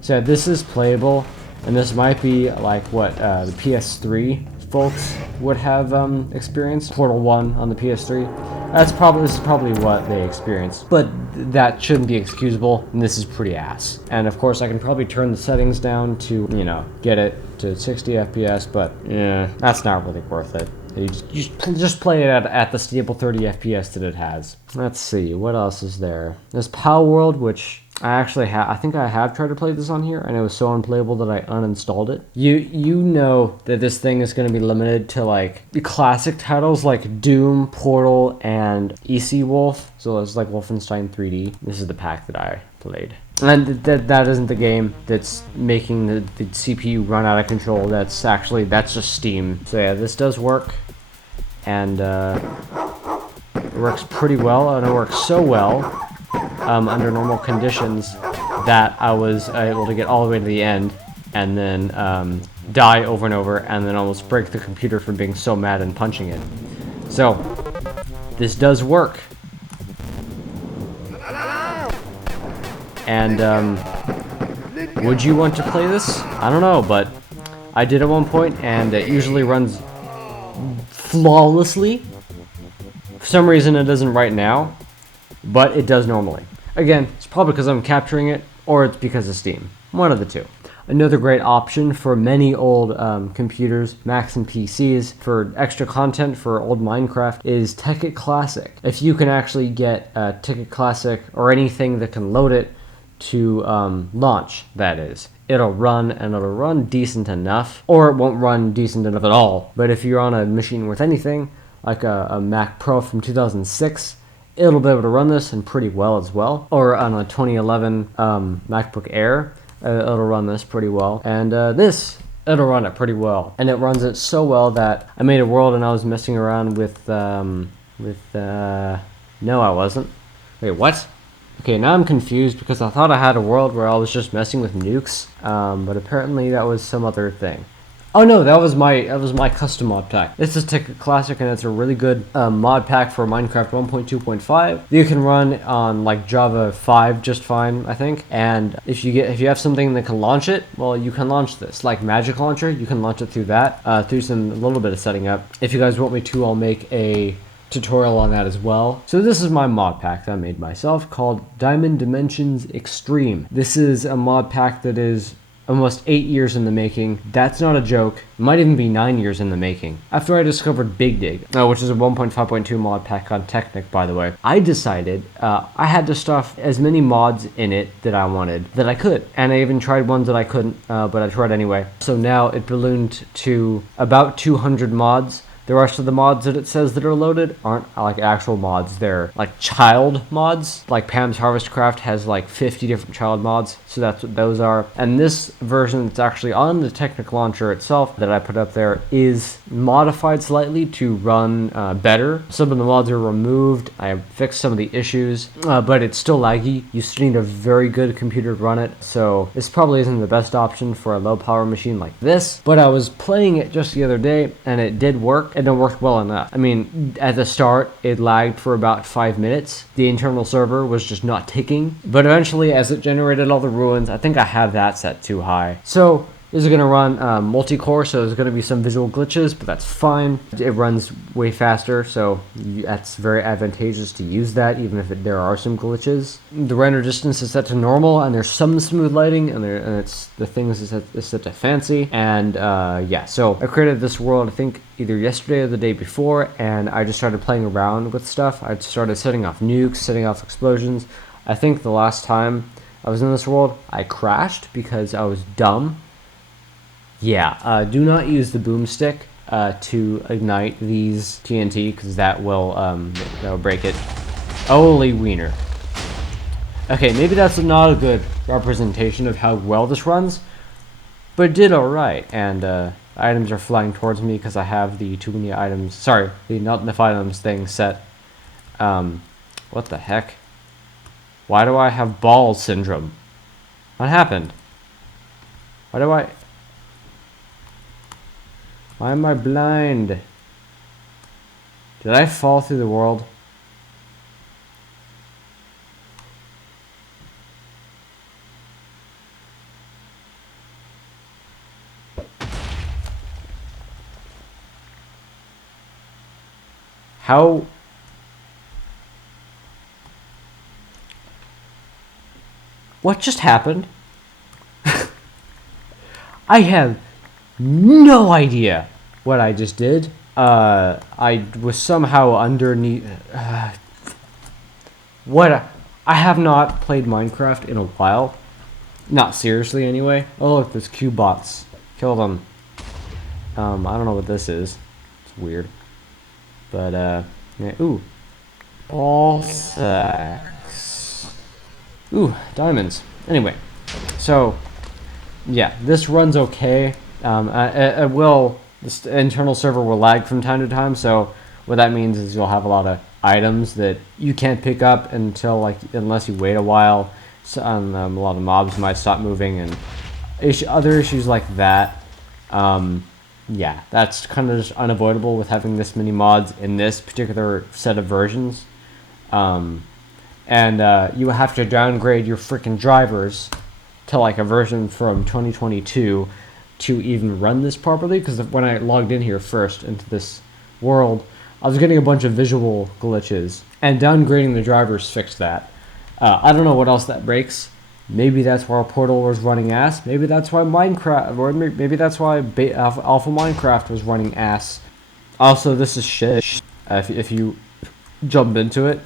So this is playable, and this might be like what the PS3 folks would have experienced. Portal 1 on the PS3. This is probably what they experienced. But that shouldn't be excusable, and this is pretty ass. And of course I can probably turn the settings down to, you know, get it to 60 FPS, but yeah, that's not really worth it. You just play it at the stable 30 FPS that it has. Let's see, what else is there? There's Pal World, which I think I have tried to play this on here, and it was so unplayable that I uninstalled it. You know that this thing is going to be limited to like the classic titles like Doom, Portal, and EC Wolf. So it's like Wolfenstein 3D. This is the pack that I played. And that isn't the game that's making the CPU run out of control. That's just Steam. So yeah, this does work, and it works pretty well, and it works so well under normal conditions that I was able to get all the way to the end and then die over and over and then almost break the computer from being so mad and punching it. So this does work. And would you want to play this? I don't know, but I did at one point, and it usually runs flawlessly. For some reason it doesn't right now, but it does normally. Again, it's probably because I'm capturing it, or it's because of Steam. One of the two. Another great option for many old computers, Macs and PCs, for extra content for old Minecraft is Ticket Classic. If you can actually get Ticket Classic or anything that can load it to launch, that is. It'll run, and it'll run decent enough, or it won't run decent enough at all. But if you're on a machine with anything, like a Mac Pro from 2006, it'll be able to run this and pretty well as well. Or on a 2011 MacBook Air, it'll run this pretty well. And it'll run it pretty well. And it runs it so well that I made a world and I was messing around with no, I wasn't. Wait, what? Okay, now I'm confused because I thought I had a world where I was just messing with nukes, but apparently that was some other thing. Oh no, that was my custom mod pack. This is Ticket Classic, and it's a really good mod pack for Minecraft 1.2.5. You can run on like Java 5 just fine, I think. And if you have something that can launch it, well, you can launch this. Like Magic Launcher, you can launch it through that, through a little bit of setting up. If you guys want me to, I'll make a tutorial on that as well. So this is my mod pack that I made myself called Diamond Dimensions Extreme. This is a mod pack that is almost 8 years in the making. That's not a joke. It might even be 9 years in the making. After I discovered Big Dig, which is a 1.5.2 mod pack on Technic, by the way, I decided I had to stuff as many mods in it that I wanted, that I could. And I even tried ones that I couldn't, but I tried anyway. So now it ballooned to about 200 mods. The rest of the mods that it says that are loaded aren't like actual mods. They're like child mods. Like Pam's Harvest Craft has like 50 different child mods. So that's what those are. And this version that's actually on the Technic launcher itself that I put up there is modified slightly to run better. Some of the mods are removed. I fixed some of the issues, but it's still laggy. You still need a very good computer to run it. So this probably isn't the best option for a low power machine like this. But I was playing it just the other day and it did work. work, and it worked well enough. I mean, at the start, it lagged for about 5 minutes. The internal server was just not ticking. But eventually, as it generated all the ruins, I think I have that set too high. So this is going to run multi-core, so there's going to be some visual glitches, but that's fine. It runs way faster, so that's very advantageous to use that, even if there are some glitches. The render distance is set to normal, and there's some smooth lighting, and it's the things is set to fancy. And yeah, so I created this world, I think, either yesterday or the day before, and I just started playing around with stuff. I started setting off nukes, setting off explosions. I think the last time I was in this world, I crashed because I was dumb. Yeah, do not use the boomstick to ignite these TNT, because that will break it. Holy wiener. Okay, maybe that's not a good representation of how well this runs, but it did alright, and items are flying towards me because I have the too many items, sorry, the not enough items thing set. What the heck? Why do I have ball syndrome? What happened? Why am I blind? Did I fall through the world? How? What just happened? I have no idea what I just did. I was somehow underneath. I have not played Minecraft in a while. Not seriously, anyway. Oh, look, there's Q-bots. Kill them. I don't know what this is. It's weird. But, yeah. Ooh. All sacks. Ooh, diamonds. Anyway. So, yeah, this runs okay. This internal server will lag from time to time, so what that means is you'll have a lot of items that you can't pick up unless you wait a while. So, a lot of mobs might stop moving, and other issues like that. Yeah, that's kind of just unavoidable with having this many mods in this particular set of versions. You have to downgrade your freaking drivers to like a version from 2022 to even run this properly, because when I logged in here first into this world, I was getting a bunch of visual glitches, and downgrading the drivers fixed that. I don't know what else that breaks. Maybe that's why Portal was running ass. Maybe that's why Minecraft, or maybe that's why Alpha Minecraft was running ass. Also, this is shit. If you jump into it,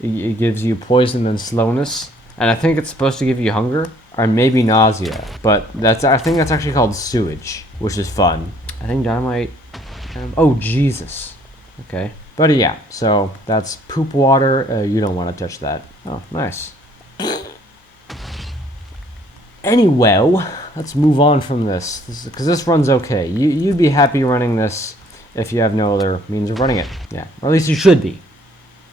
it gives you poison and slowness, and I think it's supposed to give you hunger. Or maybe nausea, but I think that's actually called sewage, which is fun. I think dynamite. Oh Jesus. Okay, but yeah. So that's poop water. You don't want to touch that. Oh, nice. Anyway, let's move on from this, because this runs okay. You'd be happy running this if you have no other means of running it. Yeah, or at least you should be,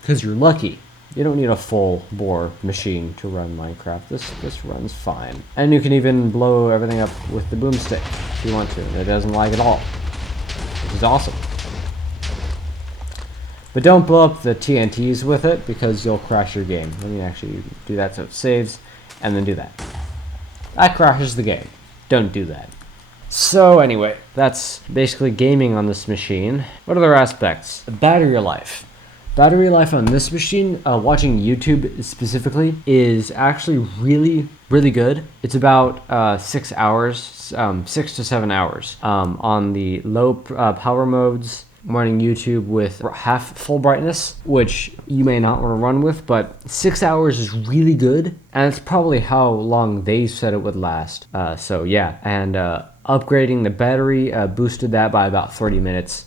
because you're lucky. You don't need a full-bore machine to run Minecraft. This runs fine. And you can even blow everything up with the boomstick if you want to. It doesn't lag at all, which is awesome. But don't blow up the TNTs with it, because you'll crash your game. Let me actually do that so it saves, and then do that. That crashes the game. Don't do that. So anyway, that's basically gaming on this machine. What other aspects? Battery life. Battery life on this machine, watching YouTube specifically, is actually really, really good. It's about 6 hours, 6 to 7 hours. On the low power modes, running YouTube with half full brightness, which you may not want to run with, but 6 hours is really good, and it's probably how long they said it would last. So yeah, and upgrading the battery boosted that by about 30 minutes.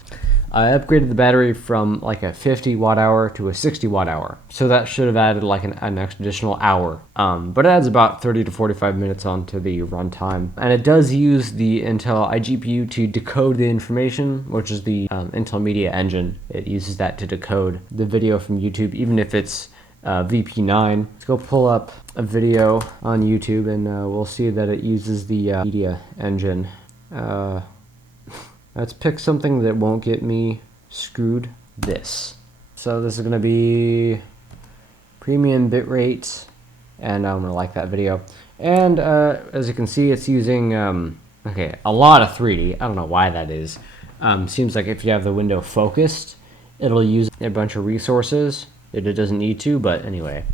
I upgraded the battery from like a 50 watt hour to a 60 watt hour. So that should have added like an additional hour. But it adds about 30 to 45 minutes onto the runtime. And it does use the Intel iGPU to decode the information, which is the Intel Media Engine. It uses that to decode the video from YouTube, even if it's VP9. Let's go pull up a video on YouTube, and we'll see that it uses the Media Engine. Let's pick something that won't get me screwed. This. So this is going to be premium bitrate, and I'm going to like that video. And as you can see, it's using a lot of 3D. I don't know why that is. Seems like if you have the window focused, it'll use a bunch of resources. It doesn't need to, but anyway.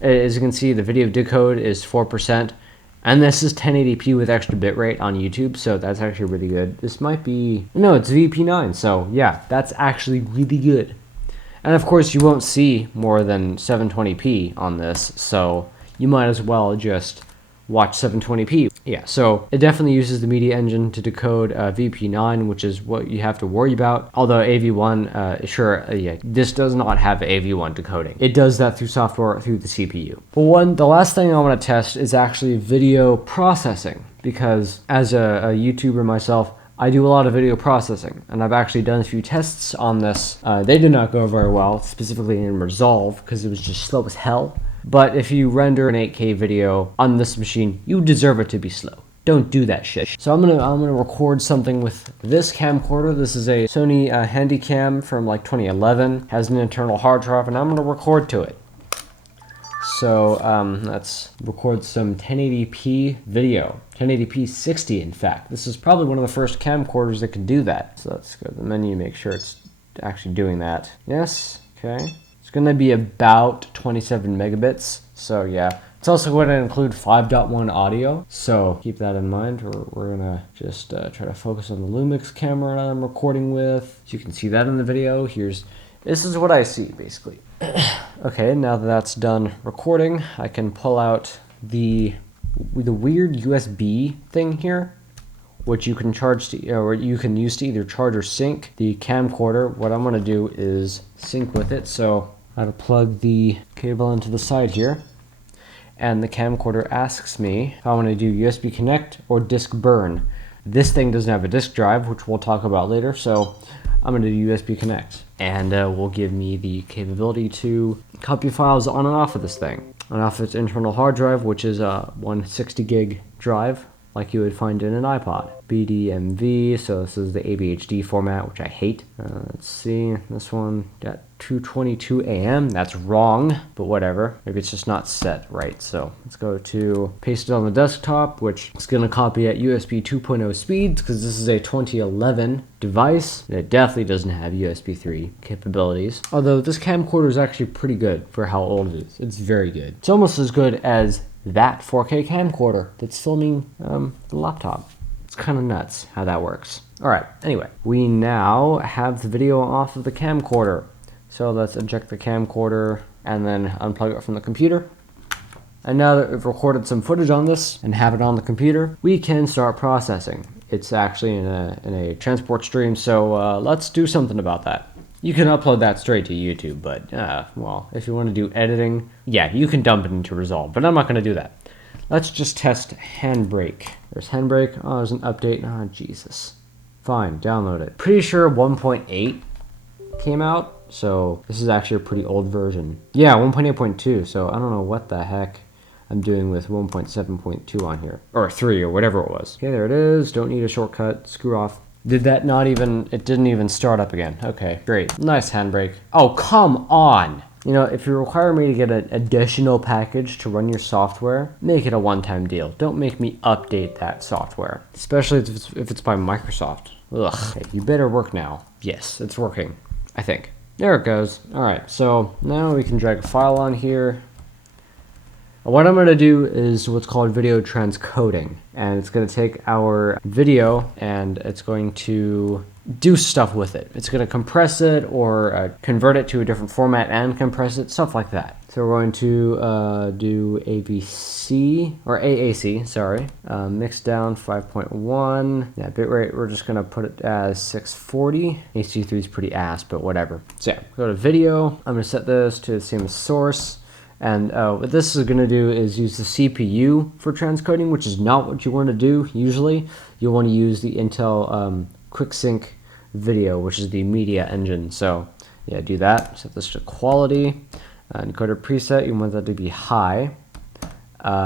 As you can see, the video decode is 4%, and this is 1080p with extra bitrate on YouTube, so that's actually really good. This might be... No, it's VP9, so yeah, that's actually really good. And of course, you won't see more than 720p on this, so you might as well just watch 720p. Yeah, so it definitely uses the media engine to decode VP9, which is what you have to worry about. Although AV1, this does not have AV1 decoding. It does that through software through the CPU. But the last thing I want to test is actually video processing, because as a YouTuber myself, I do a lot of video processing, and I've actually done a few tests on this. They did not go very well, specifically in Resolve, because it was just slow as hell. But if you render an 8K video on this machine, you deserve it to be slow. Don't do that shit. So I'm gonna record something with this camcorder. This is a Sony Handycam from like 2011. Has an internal hard drive, and I'm gonna record to it. So let's record some 1080p video. 1080p 60, in fact. This is probably one of the first camcorders that can do that. So let's go to the menu, make sure it's actually doing that. Yes, okay. It's going to be about 27 megabits, so yeah. It's also going to include 5.1 audio, so keep that in mind. We're going to just try to focus on the Lumix camera that I'm recording with. So you can see that in the video. This is what I see, basically. Okay, now that that's done recording, I can pull out the weird USB thing here, which you can you can use to either charge or sync the camcorder. What I'm going to do is sync with it, so I have to plug the cable into the side here, and the camcorder asks me if I want to do USB connect or disk burn. This thing doesn't have a disk drive, which we'll talk about later, so I'm going to do USB connect, and will give me the capability to copy files on and off of this thing, on off its internal hard drive, which is a 160 gig drive, like you would find in an iPod. BDMV, so this is the ABHD format, which I hate. Let's see, this one got 2:22 a.m. That's wrong, but whatever. Maybe it's just not set right. So let's go to paste it on the desktop, which is going to copy at USB 2.0 speeds, because this is a 2011 device, and it definitely doesn't have USB 3 capabilities. Although this camcorder is actually pretty good for how old it is. It's very good. It's almost as good as that 4K camcorder that's filming the laptop. It's kind of nuts how that works. All right, anyway, we now have the video off of the camcorder. So let's eject the camcorder and then unplug it from the computer. And now that we've recorded some footage on this and have it on the computer, we can start processing. It's actually in a transport stream, so let's do something about that. You can upload that straight to YouTube, but, well, if you want to do editing, yeah, you can dump it into Resolve, but I'm not going to do that. Let's just test Handbrake. There's Handbrake. Oh, there's an update. Oh, Jesus. Fine, download it. Pretty sure 1.8 came out, so this is actually a pretty old version. Yeah, 1.8.2, so I don't know what the heck I'm doing with 1.7.2 on here. Or 3, or whatever it was. Okay, there it is. Don't need a shortcut. Screw off. Did that not even... It didn't even start up again. Okay, great. Nice Handbrake. Oh, come on! You know, if you require me to get an additional package to run your software, make it a one-time deal. Don't make me update that software. Especially if it's by Microsoft. Ugh. Okay, you better work now. Yes, it's working. I think. There it goes. Alright, so now we can drag a file on here. What I'm going to do is what's called video transcoding, and it's going to take our video and it's going to do stuff with it. It's going to compress it or convert it to a different format and compress it, stuff like that. So we're going to do AAC, sorry, mix down 5.1. Yeah, bitrate, we're just going to put it as 640. H.2.3 is pretty ass, but whatever. So yeah, go to video. I'm going to set this to the same as source. And what this is going to do is use the CPU for transcoding, which is not what you want to do usually. You'll want to use the Intel QuickSync video, which is the media engine. So yeah, do that. Set this to quality. Encoder preset, you want that to be high. I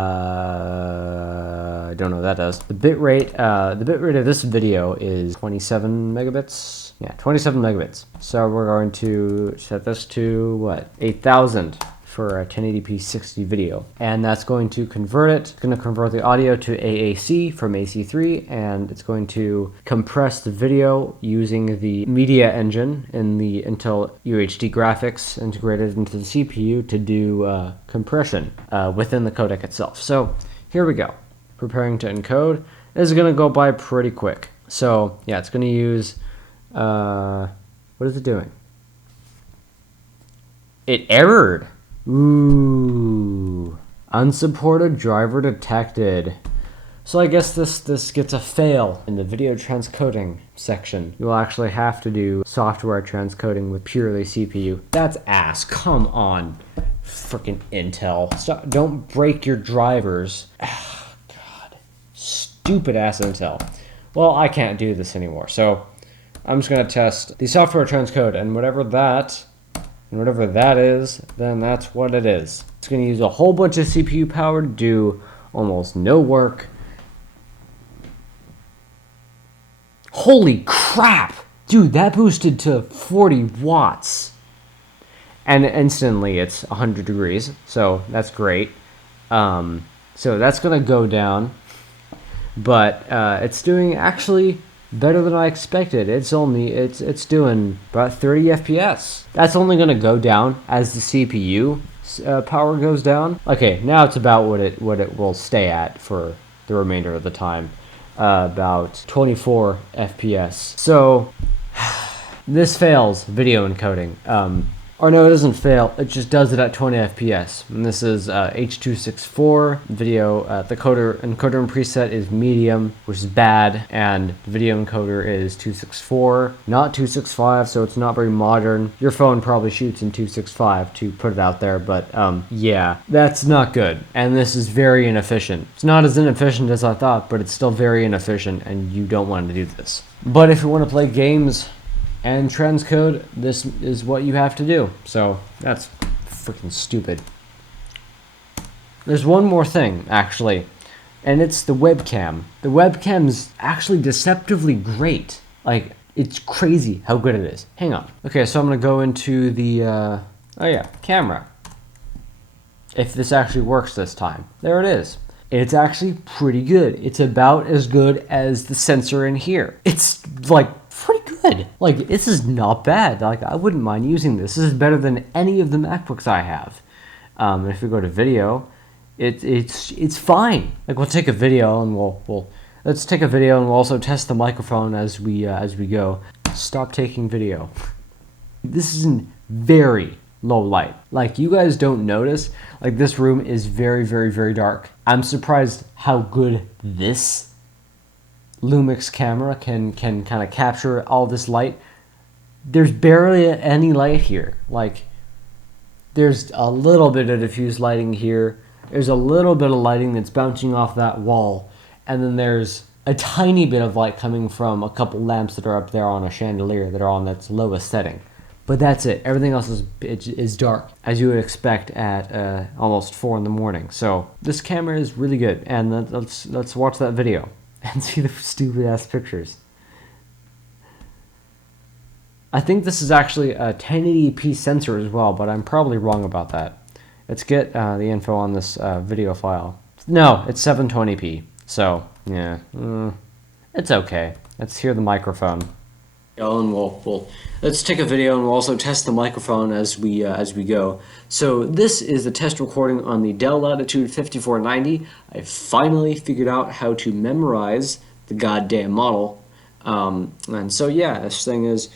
don't know what that does. The bitrate of this video is 27 megabits. Yeah, 27 megabits. So we're going to set this to what? 8,000 for a 1080p 60 video. And that's going to convert it. It's going to convert the audio to AAC from AC3, and it's going to compress the video using the media engine in the Intel UHD graphics integrated into the CPU to do compression within the codec itself. So here we go. Preparing to encode. This is going to go by pretty quick. So yeah, it's going to use, what is it doing? It errored. Ooh, unsupported driver detected. So I guess this gets a fail in the video transcoding section. You will actually have to do software transcoding with purely CPU. That's ass. Come on, freaking Intel. Stop, don't break your drivers. Oh, God, stupid ass Intel. Well, I can't do this anymore, so I'm just gonna test the software transcode, and whatever that is, then that's what it is. It's going to use a whole bunch of CPU power to do almost no work. Holy crap! Dude, that boosted to 40 watts. And instantly it's 100 degrees, so that's great. So that's going to go down. But it's doing actually better than I expected. It's doing about 30 FPS. That's only going to go down as the CPU power goes down. Okay, now it's about what it will stay at for the remainder of the time, about 24 FPS. So this fails video encoding. Or no, it doesn't fail. It just does it at 20 FPS. And this is H.264 video. The encoder and preset is medium, which is bad, and the video encoder is 264, not 265, so it's not very modern. Your phone probably shoots in 265 to put it out there, but yeah, that's not good. And this is very inefficient. It's not as inefficient as I thought, but it's still very inefficient, and you don't want to do this. But if you want to play games and transcode, this is what you have to do. So that's freaking stupid. There's one more thing, actually, and it's the webcam. The webcam's actually deceptively great. Like, it's crazy how good it is. Hang on. Okay, so I'm gonna go into the, oh yeah, camera. If this actually works this time. There it is. It's actually pretty good. It's about as good as the sensor in here. It's like pretty good. Like, this is not bad. Like, I wouldn't mind using this. This is better than any of the MacBooks I have. If we go to video, it's fine. Like, we'll take a video and let's take a video and we'll also test the microphone as we go. Stop taking video. This is in very low light. Like, you guys don't notice. Like, this room is very, very, very dark. I'm surprised how good this Lumix camera can kind of capture all this light. There's barely any light here. Like, there's a little bit of diffuse lighting here. There's a little bit of lighting that's bouncing off that wall. And then there's a tiny bit of light coming from a couple lamps that are up there on a chandelier that are on its lowest setting. But that's it. Everything else is dark, as you would expect at almost 4 in the morning. So this camera is really good. And let's watch that video and see the stupid ass pictures. I think this is actually a 1080p sensor as well, but I'm probably wrong about that. Let's get the info on this video file. No, it's 720p. So yeah, it's okay. Let's hear the microphone. And let's take a video and we'll also test the microphone as we go. So this is the test recording on the Dell Latitude 5490. I finally figured out how to memorize the goddamn model, and so yeah, this thing is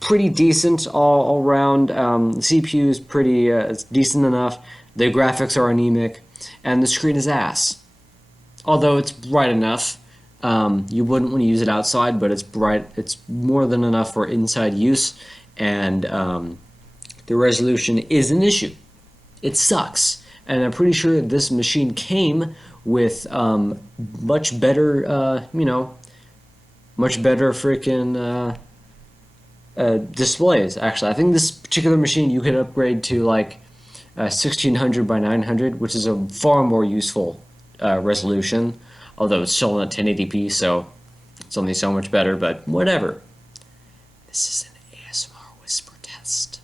pretty decent all around. The CPU is pretty it's decent enough. The graphics are anemic, and the screen is ass. Although it's bright enough. You wouldn't want to use it outside, but it's bright. It's more than enough for inside use, and the resolution is an issue. It sucks, and I'm pretty sure this machine came with much better, much better freaking displays. Actually, I think this particular machine you could upgrade to like 1600 by 900, which is a far more useful resolution, although it's still not 1080p, so it's only so much better, but whatever. This is an ASMR whisper test.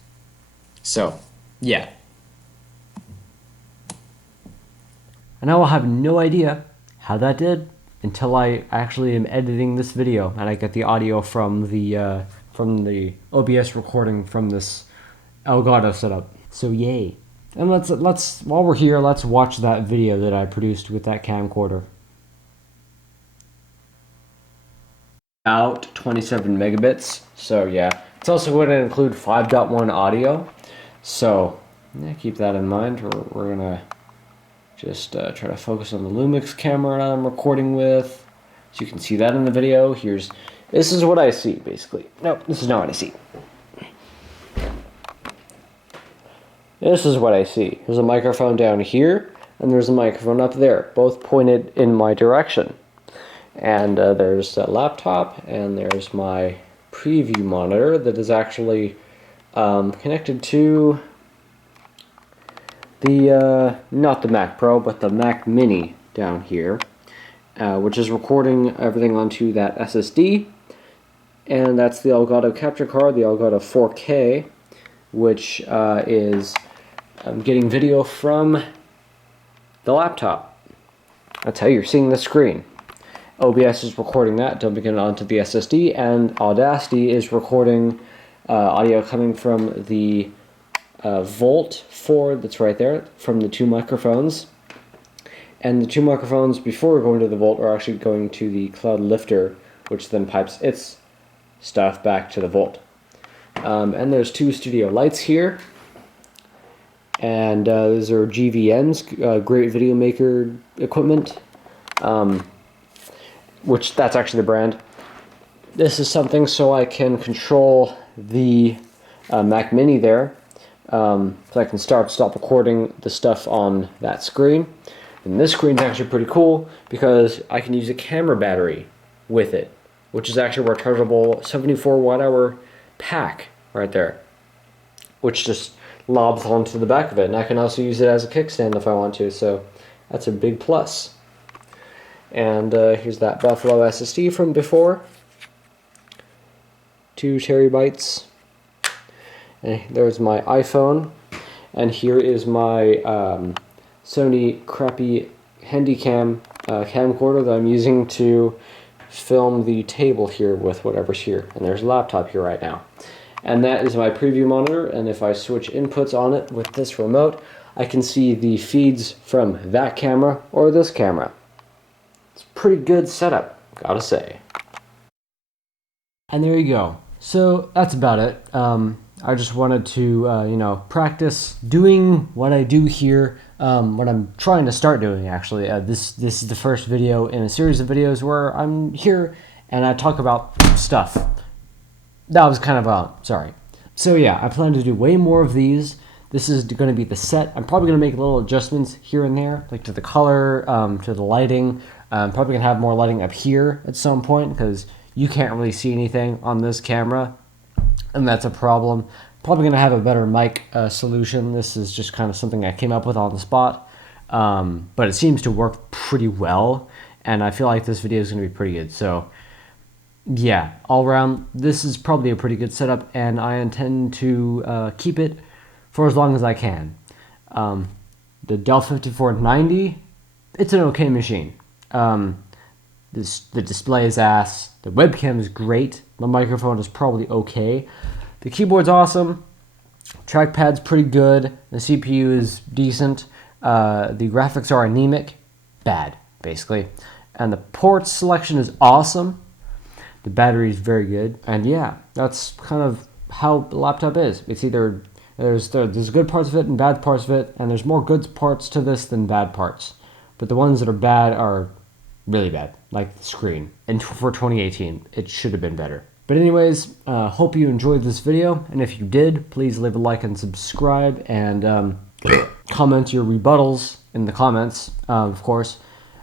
So, yeah. And I will have no idea how that did until I actually am editing this video and I get the audio from the OBS recording from this Elgato setup. So yay. And let's while we're here, let's watch that video that I produced with that camcorder. About 27 megabits. So yeah, it's also going to include 5.1 audio. So yeah, keep that in mind. We're gonna just try to focus on the Lumix camera that I'm recording with, so you can see that in the video. This is what I see, basically. Nope, this is not what I see. This is what I see. There's a microphone down here, and there's a microphone up there, both pointed in my direction. And there's a laptop, and there's my preview monitor that is actually connected to not the Mac Pro, but the Mac Mini down here, which is recording everything onto that SSD. And that's the Elgato capture card, the Elgato 4K, which is getting video from the laptop. That's how you're seeing the screen. OBS is recording that, dumping it onto the SSD, and Audacity is recording audio coming from the Volt 4 that's right there from the two microphones. And the two microphones before going to the Volt are actually going to the Cloud Lifter, which then pipes its stuff back to the Volt. And there's two studio lights here. And those are GVMs, Great Video Maker equipment, which that's actually the brand. This is something so I can control the Mac Mini there. So I can stop recording the stuff on that screen. And this screen is actually pretty cool because I can use a camera battery with it, which is actually a rechargeable 74 watt-hour pack right there, which just lobs onto the back of it. And I can also use it as a kickstand if I want to, so that's a big plus. And here's that Buffalo SSD from before, 2 terabytes. And there's my iPhone, and here is my Sony crappy Handycam camcorder that I'm using to film the table here with whatever's here. And there's a laptop here right now. And that is my preview monitor, and if I switch inputs on it with this remote, I can see the feeds from that camera or this camera. It's a pretty good setup, gotta say. And there you go. So that's about it. I just wanted to, practice doing what I do here, what I'm trying to start doing, actually. This is the first video in a series of videos where I'm here and I talk about stuff. That was kind of, sorry. So yeah, I plan to do way more of these. This is going to be the set. I'm probably going to make little adjustments here and there, like to the color, to the lighting. I'm probably going to have more lighting up here at some point because you can't really see anything on this camera, and that's a problem. Probably going to have a better mic solution. This is just kind of something I came up with on the spot, but it seems to work pretty well, and I feel like this video is going to be pretty good. So yeah, all around, this is probably a pretty good setup, and I intend to keep it for as long as I can. The Dell 5490, it's an okay machine. The display is ass. The webcam is great. The microphone is probably okay. The keyboard's awesome. Trackpad's pretty good. The CPU is decent. The graphics are anemic. Bad, basically. And the port selection is awesome. The battery is very good. And yeah, that's kind of how the laptop is. It's either there's good parts of it and bad parts of it, and there's more good parts to this than bad parts. But the ones that are bad are really bad, like the screen. And for 2018, it should have been better. But anyways, hope you enjoyed this video, and if you did, please leave a like and subscribe, and comment your rebuttals in the comments, of course.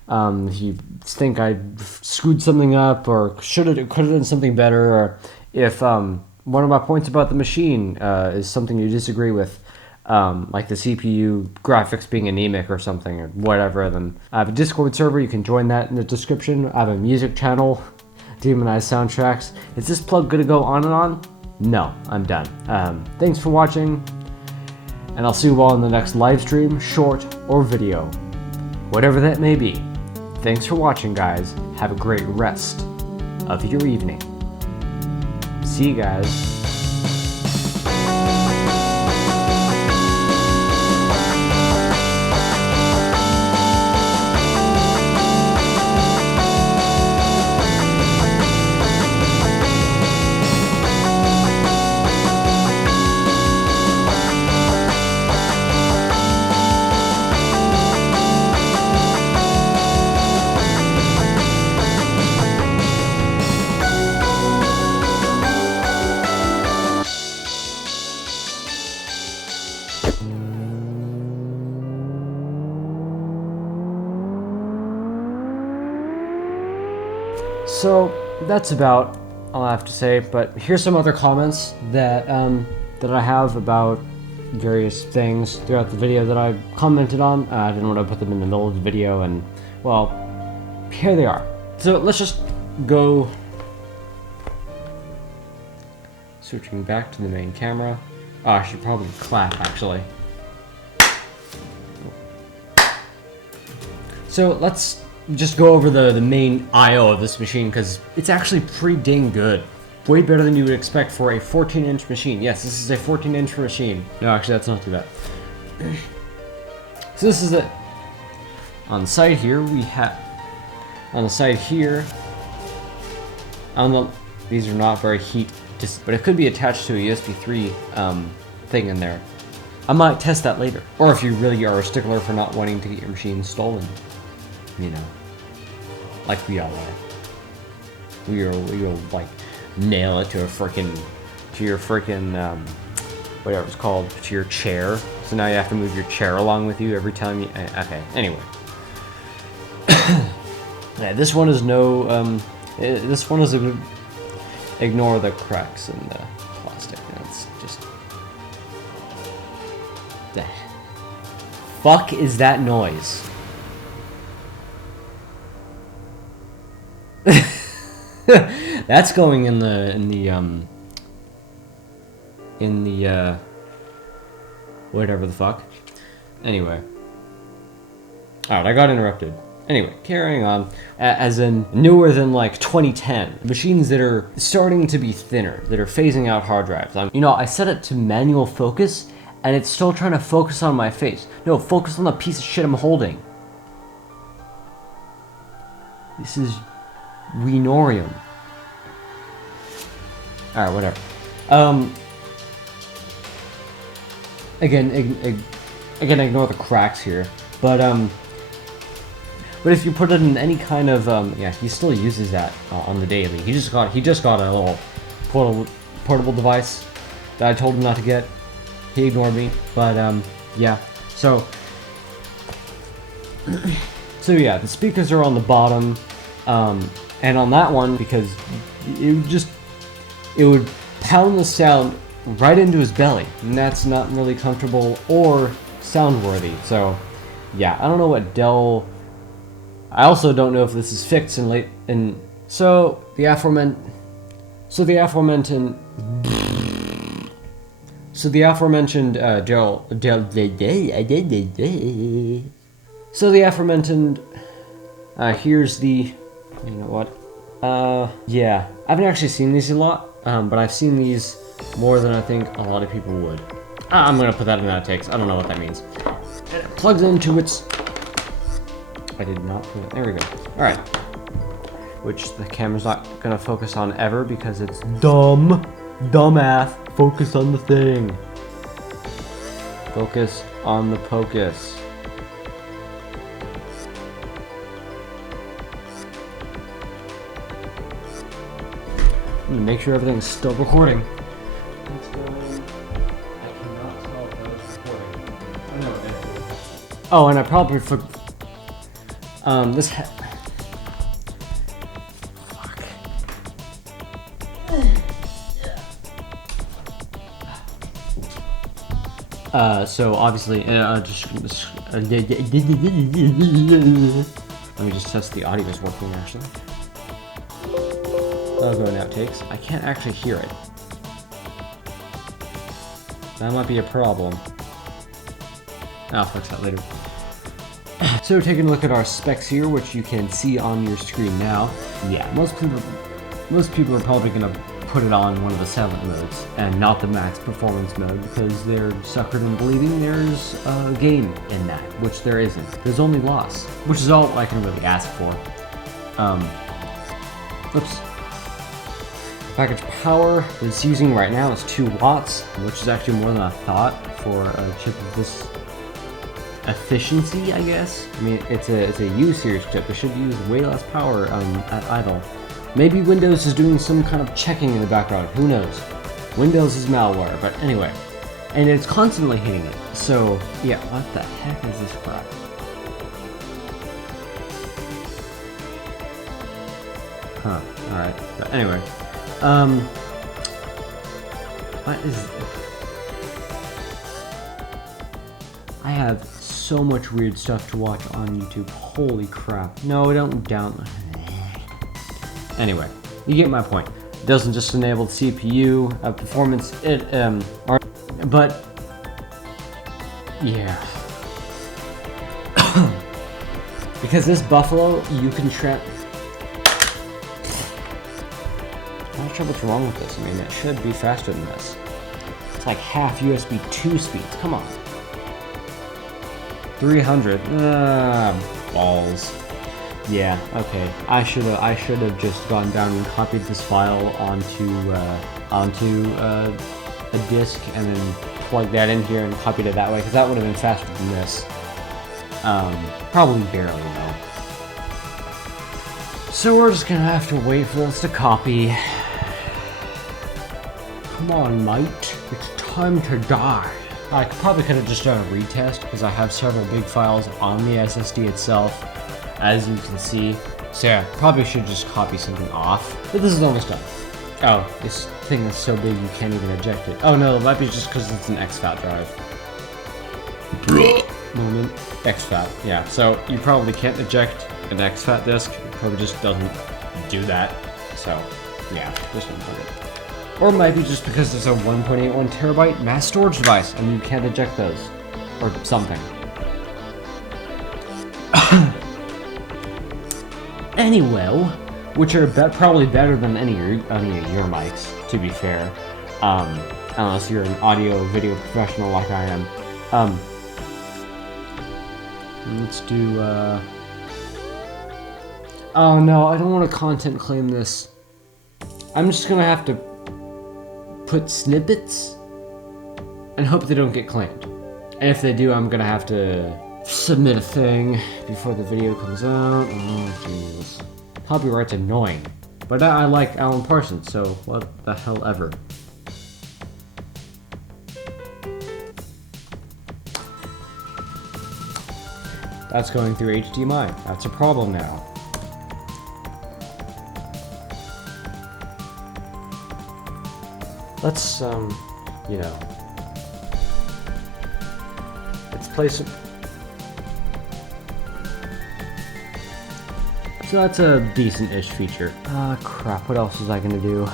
If you think I screwed something up, or could have done something better, or if one of my points about the machine is something you disagree with, like the CPU graphics being anemic or something or whatever, then I have a Discord server. You can join that in the description. I have a music channel, Demonized Soundtracks. Is this plug gonna go on and on? No, I'm done. Thanks for watching, and I'll see you all in the next live stream, short, or video. Whatever that may be. Thanks for watching, guys. Have a great rest of your evening. See you guys. So that's about all I have to say, but here's some other comments that that I have about various things throughout the video that I commented on. I didn't want to put them in the middle of the video, and well, here they are. So let's just go switching back to the main camera. Oh, I should probably clap actually. So let's just go over the main I/O of this machine, because it's actually pretty dang good. Way better than you would expect for a 14-inch machine. Yes, this is a 14-inch machine. No, actually, that's not too bad. So this is it. On the side here, we have... On the side here... These are not very heat... but it could be attached to a USB 3 thing in there. I might test that later. Or if you really are a stickler for not wanting to get your machine stolen. You know, like we all are. We will like nail it to your freaking, whatever it's called, to your chair. So now you have to move your chair along with you every time you. Okay. Anyway, yeah, this one is no. This one is a. Ignore the cracks in the plastic. It's just. The fuck is that noise? That's going in the whatever the fuck. Anyway. Alright, I got interrupted. Anyway, carrying on. As in newer than like 2010. Machines that are starting to be thinner, that are phasing out hard drives. You know, I set it to manual focus and it's still trying to focus on my face. No, focus on the piece of shit I'm holding. This is Renorium. Alright, whatever. Again, ignore the cracks here. But if you put it in any kind of yeah, he still uses that on the daily. He just got a little portable device that I told him not to get. He ignored me, but yeah. So yeah, the speakers are on the bottom. And on that one, because it would pound the sound right into his belly, and that's not really comfortable or sound worthy. So yeah, I don't know what Dell. I also don't know if this is fixed in so the aforementioned here's the, you know what? Yeah, I haven't actually seen these a lot, but I've seen these more than I think a lot of people would. I'm gonna put that in Outtakes. I don't know what that means. And it plugs into its. I did not put it. There we go. All right. Which the camera's not gonna focus on ever because it's dumb. Dumbass. Focus on the thing. Focus on the pocus. I'm gonna make sure everything's still recording. What's going on? I cannot tell if that was recording. Oh, no, it is. Oh, and I probably this fuck. So obviously, let me just test the audio is working actually. I'll go in Outtakes. I can't actually hear it. That might be a problem. I'll fix that later. So taking a look at our specs here, which you can see on your screen now. Yeah, most people are probably gonna put it on one of the silent modes and not the max performance mode because they're suckered in believing there's gain in that, which there isn't. There's only loss, which is all I can really ask for. Oops. Package power it's using right now is 2 watts, which is actually more than I thought for a chip of this efficiency, I guess. I mean, it's a U-series chip. It should use way less power at idle. Maybe Windows is doing some kind of checking in the background. Who knows? Windows is malware, but anyway. And it's constantly hitting it. So, yeah, what the heck is this crap? Huh, alright. But anyway. What is... I have so much weird stuff to watch on YouTube. Holy crap. No, don't download. Anyway, you get my point. It doesn't just enable the CPU performance, but yeah. Because this Buffalo, you can I'm not sure what's wrong with this. I mean, it should be faster than this. It's like half USB 2 speeds. Come on. 300. Balls. Yeah. Okay. I should have just gone down and copied this file onto a disk and then plugged that in here and copied it that way, because that would have been faster than this. Probably barely though. So we're just gonna have to wait for this to copy. Come on, mate. It's time to die. I probably could have just done a retest because I have several big files on the SSD itself, as you can see. So yeah, probably should just copy something off. But this is almost done. Oh, this thing is so big you can't even eject it. Oh no, it might be just because it's an exFAT drive. Moment. exFAT, yeah. So you probably can't eject an exFAT disk. It probably just doesn't do that. So yeah, just unplug it. Or it might be just because there's a 1.81 terabyte mass storage device and you can't eject those. Or something. Anyway, which are probably better than any of your mics, to be fair. Unless you're an audio video professional like I am. Let's do, oh no, I don't want to content claim this. I'm just gonna have to put snippets and hope they don't get claimed. And if they do, I'm gonna have to submit a thing before the video comes out. Oh jeez. Copyright's annoying. But I like Alan Parsons, so what the hell ever. That's going through HDMI. That's a problem now. Let's, you know, let's play some. So that's a decent-ish feature. Ah, crap, what else was I gonna do?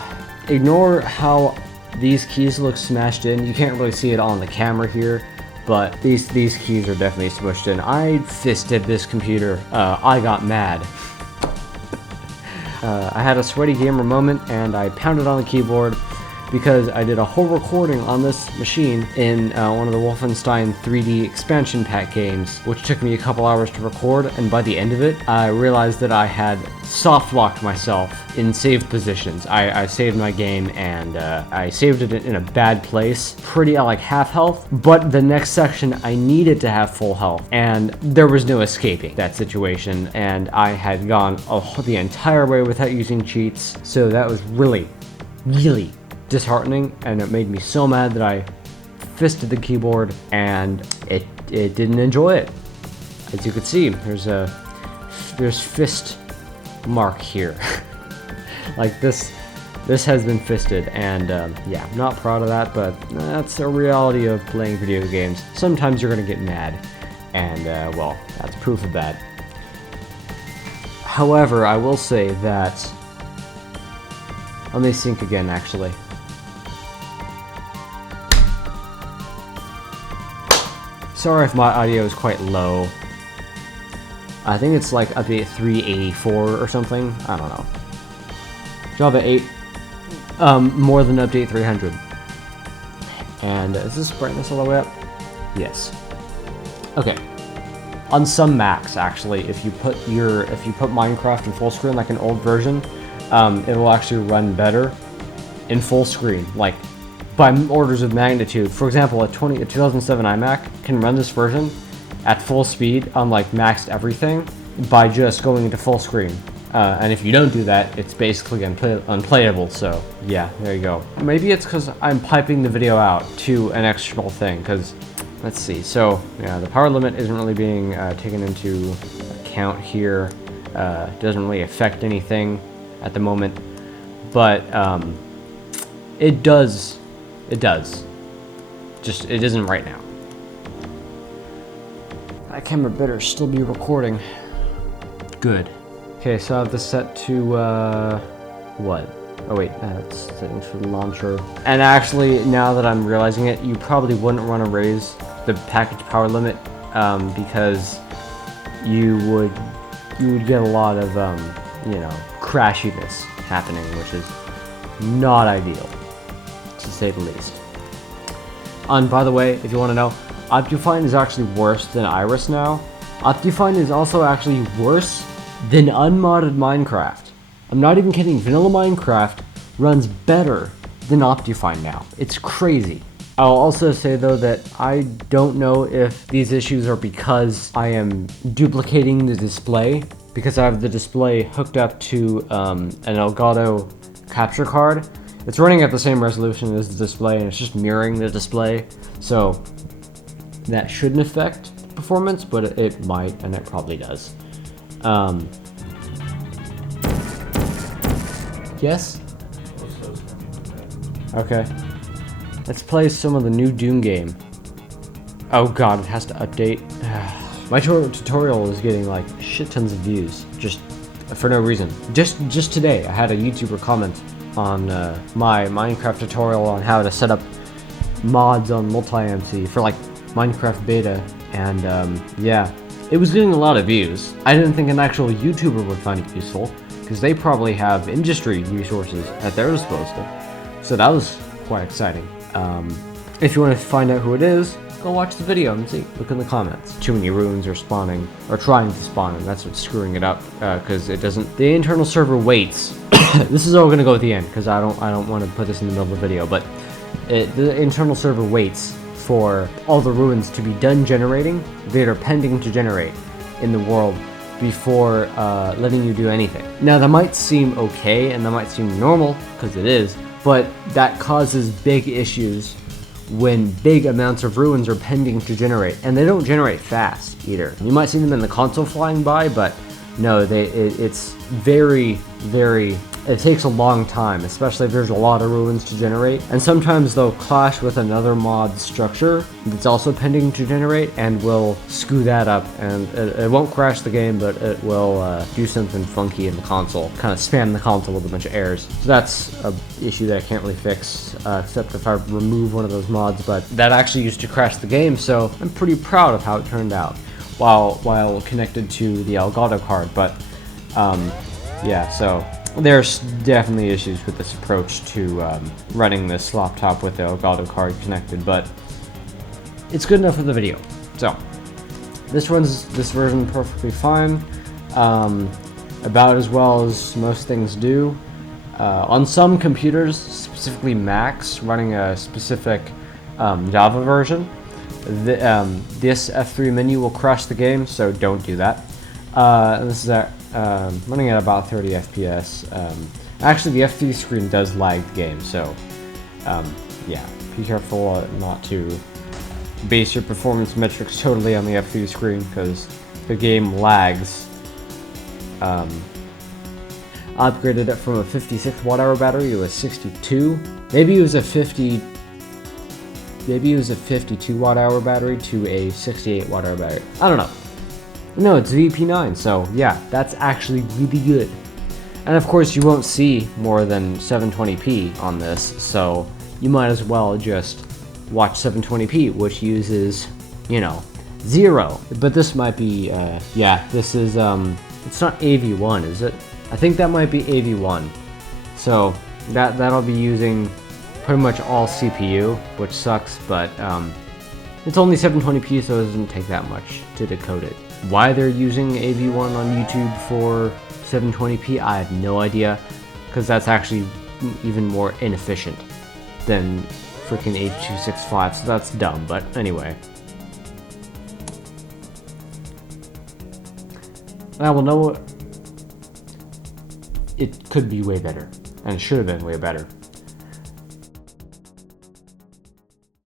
Ignore how these keys look smashed in. You can't really see it on the camera here, but these keys are definitely smushed in. I fisted this computer. I got mad. I had a sweaty gamer moment, and I pounded on the keyboard because I did a whole recording on this machine in one of the Wolfenstein 3D expansion pack games, which took me a couple hours to record, and by the end of it, I realized that I had soft-locked myself in save positions. I saved my game, and I saved it in a bad place, pretty like half health, but the next section I needed to have full health, and there was no escaping that situation, and I had gone the entire way without using cheats, so that was really disheartening, and it made me so mad that I fisted the keyboard, and it didn't enjoy it. As you can see, there's fist mark here. Like this this has been fisted, and yeah, I'm not proud of that, but that's the reality of playing video games. Sometimes you're gonna get mad, and well, that's proof of that. However, I will say that, let me sync again actually. Sorry if my audio is quite low. I think it's like update 384 or something. I don't know. Java 8, more than update 300. And is this brightness all the way up? Yes. Okay. On some Macs, actually, if you put Minecraft in full screen like an old version, it will actually run better in full screen, like by orders of magnitude. For example, a 2007 iMac can run this version at full speed on like maxed everything by just going into full screen. And if you don't do that, it's basically unplayable. So yeah, there you go. Maybe it's because I'm piping the video out to an external thing, because let's see. So yeah, the power limit isn't really being taken into account here. Doesn't really affect anything at the moment, but it does. It does. Just, it isn't right now. That camera better still be recording. Good. Okay, so I have this set to, what? Oh wait, that's settings for the launcher. And actually, now that I'm realizing it, you probably wouldn't want to raise the package power limit, because you would get a lot of, you know, crashiness happening, which is not ideal, to say the least. And by the way, if you want to know, Optifine is actually worse than Iris now. Optifine is also actually worse than unmodded Minecraft. I'm not even kidding, vanilla Minecraft runs better than Optifine now. It's crazy. I'll also say though that I don't know if these issues are because I am duplicating the display, because I have the display hooked up to an Elgato capture card. It's running at the same resolution as the display, and it's just mirroring the display, so that shouldn't affect performance, but it might, and it probably does. Yes? Okay. Let's play some of the new Doom game. Oh god, it has to update. My tutorial is getting like shit tons of views, just for no reason. Just today, I had a YouTuber comment on my Minecraft tutorial on how to set up mods on multi-MC for like Minecraft beta, and yeah, it was getting a lot of views. I didn't think an actual YouTuber would find it useful, because they probably have industry resources at their disposal, so that was quite exciting. If you want to find out who it is, go watch the video and see. Look in the comments. Too many ruins are spawning, or trying to spawn, and that's what's screwing it up, because it doesn't. The internal server waits. This is all gonna go at the end, because I don't want to put this in the middle of the video, but the internal server waits for all the ruins to be done generating, that are pending to generate in the world, before letting you do anything. Now that might seem okay, and that might seem normal, because it is, but that causes big issues when big amounts of ruins are pending to generate, and they don't generate fast either. You might see them in the console flying by, but no, it's very, it takes a long time, especially if there's a lot of ruins to generate, and sometimes they'll clash with another mod structure that's also pending to generate, and will screw that up, and it won't crash the game, but it will do something funky in the console, kind of spam the console with a bunch of errors. So that's an issue that I can't really fix, except if I remove one of those mods, but that actually used to crash the game, so I'm pretty proud of how it turned out, while connected to the Elgato card. But yeah, so there's definitely issues with this approach to running this laptop with the Elgato card connected, but it's good enough for the video. So this runs this version perfectly fine, about as well as most things do. On some computers, specifically Macs, running a specific Java version, this F3 menu will crash the game, so don't do that. This is running at about 30 FPS. Actually, the F3 screen does lag the game, so yeah, be careful not to base your performance metrics totally on the F3 screen, because the game lags. I upgraded it from a 56 watt hour battery to a 62. Maybe it was a 52 watt hour battery to a 68 watt hour battery. I don't know. No, it's VP9, so yeah, that's actually really good. And of course, you won't see more than 720p on this, so you might as well just watch 720p, which uses, you know, 0. But this might be, yeah, this is, it's not AV1, is it? I think that might be AV1. So that'll be using pretty much all CPU, which sucks, but it's only 720p, so it doesn't take that much to decode it. Why they're using AV1 on YouTube for 720p, I have no idea, because that's actually even more inefficient than freaking H.265, so that's dumb, but anyway. Well, no, it could be way better, and it should have been way better.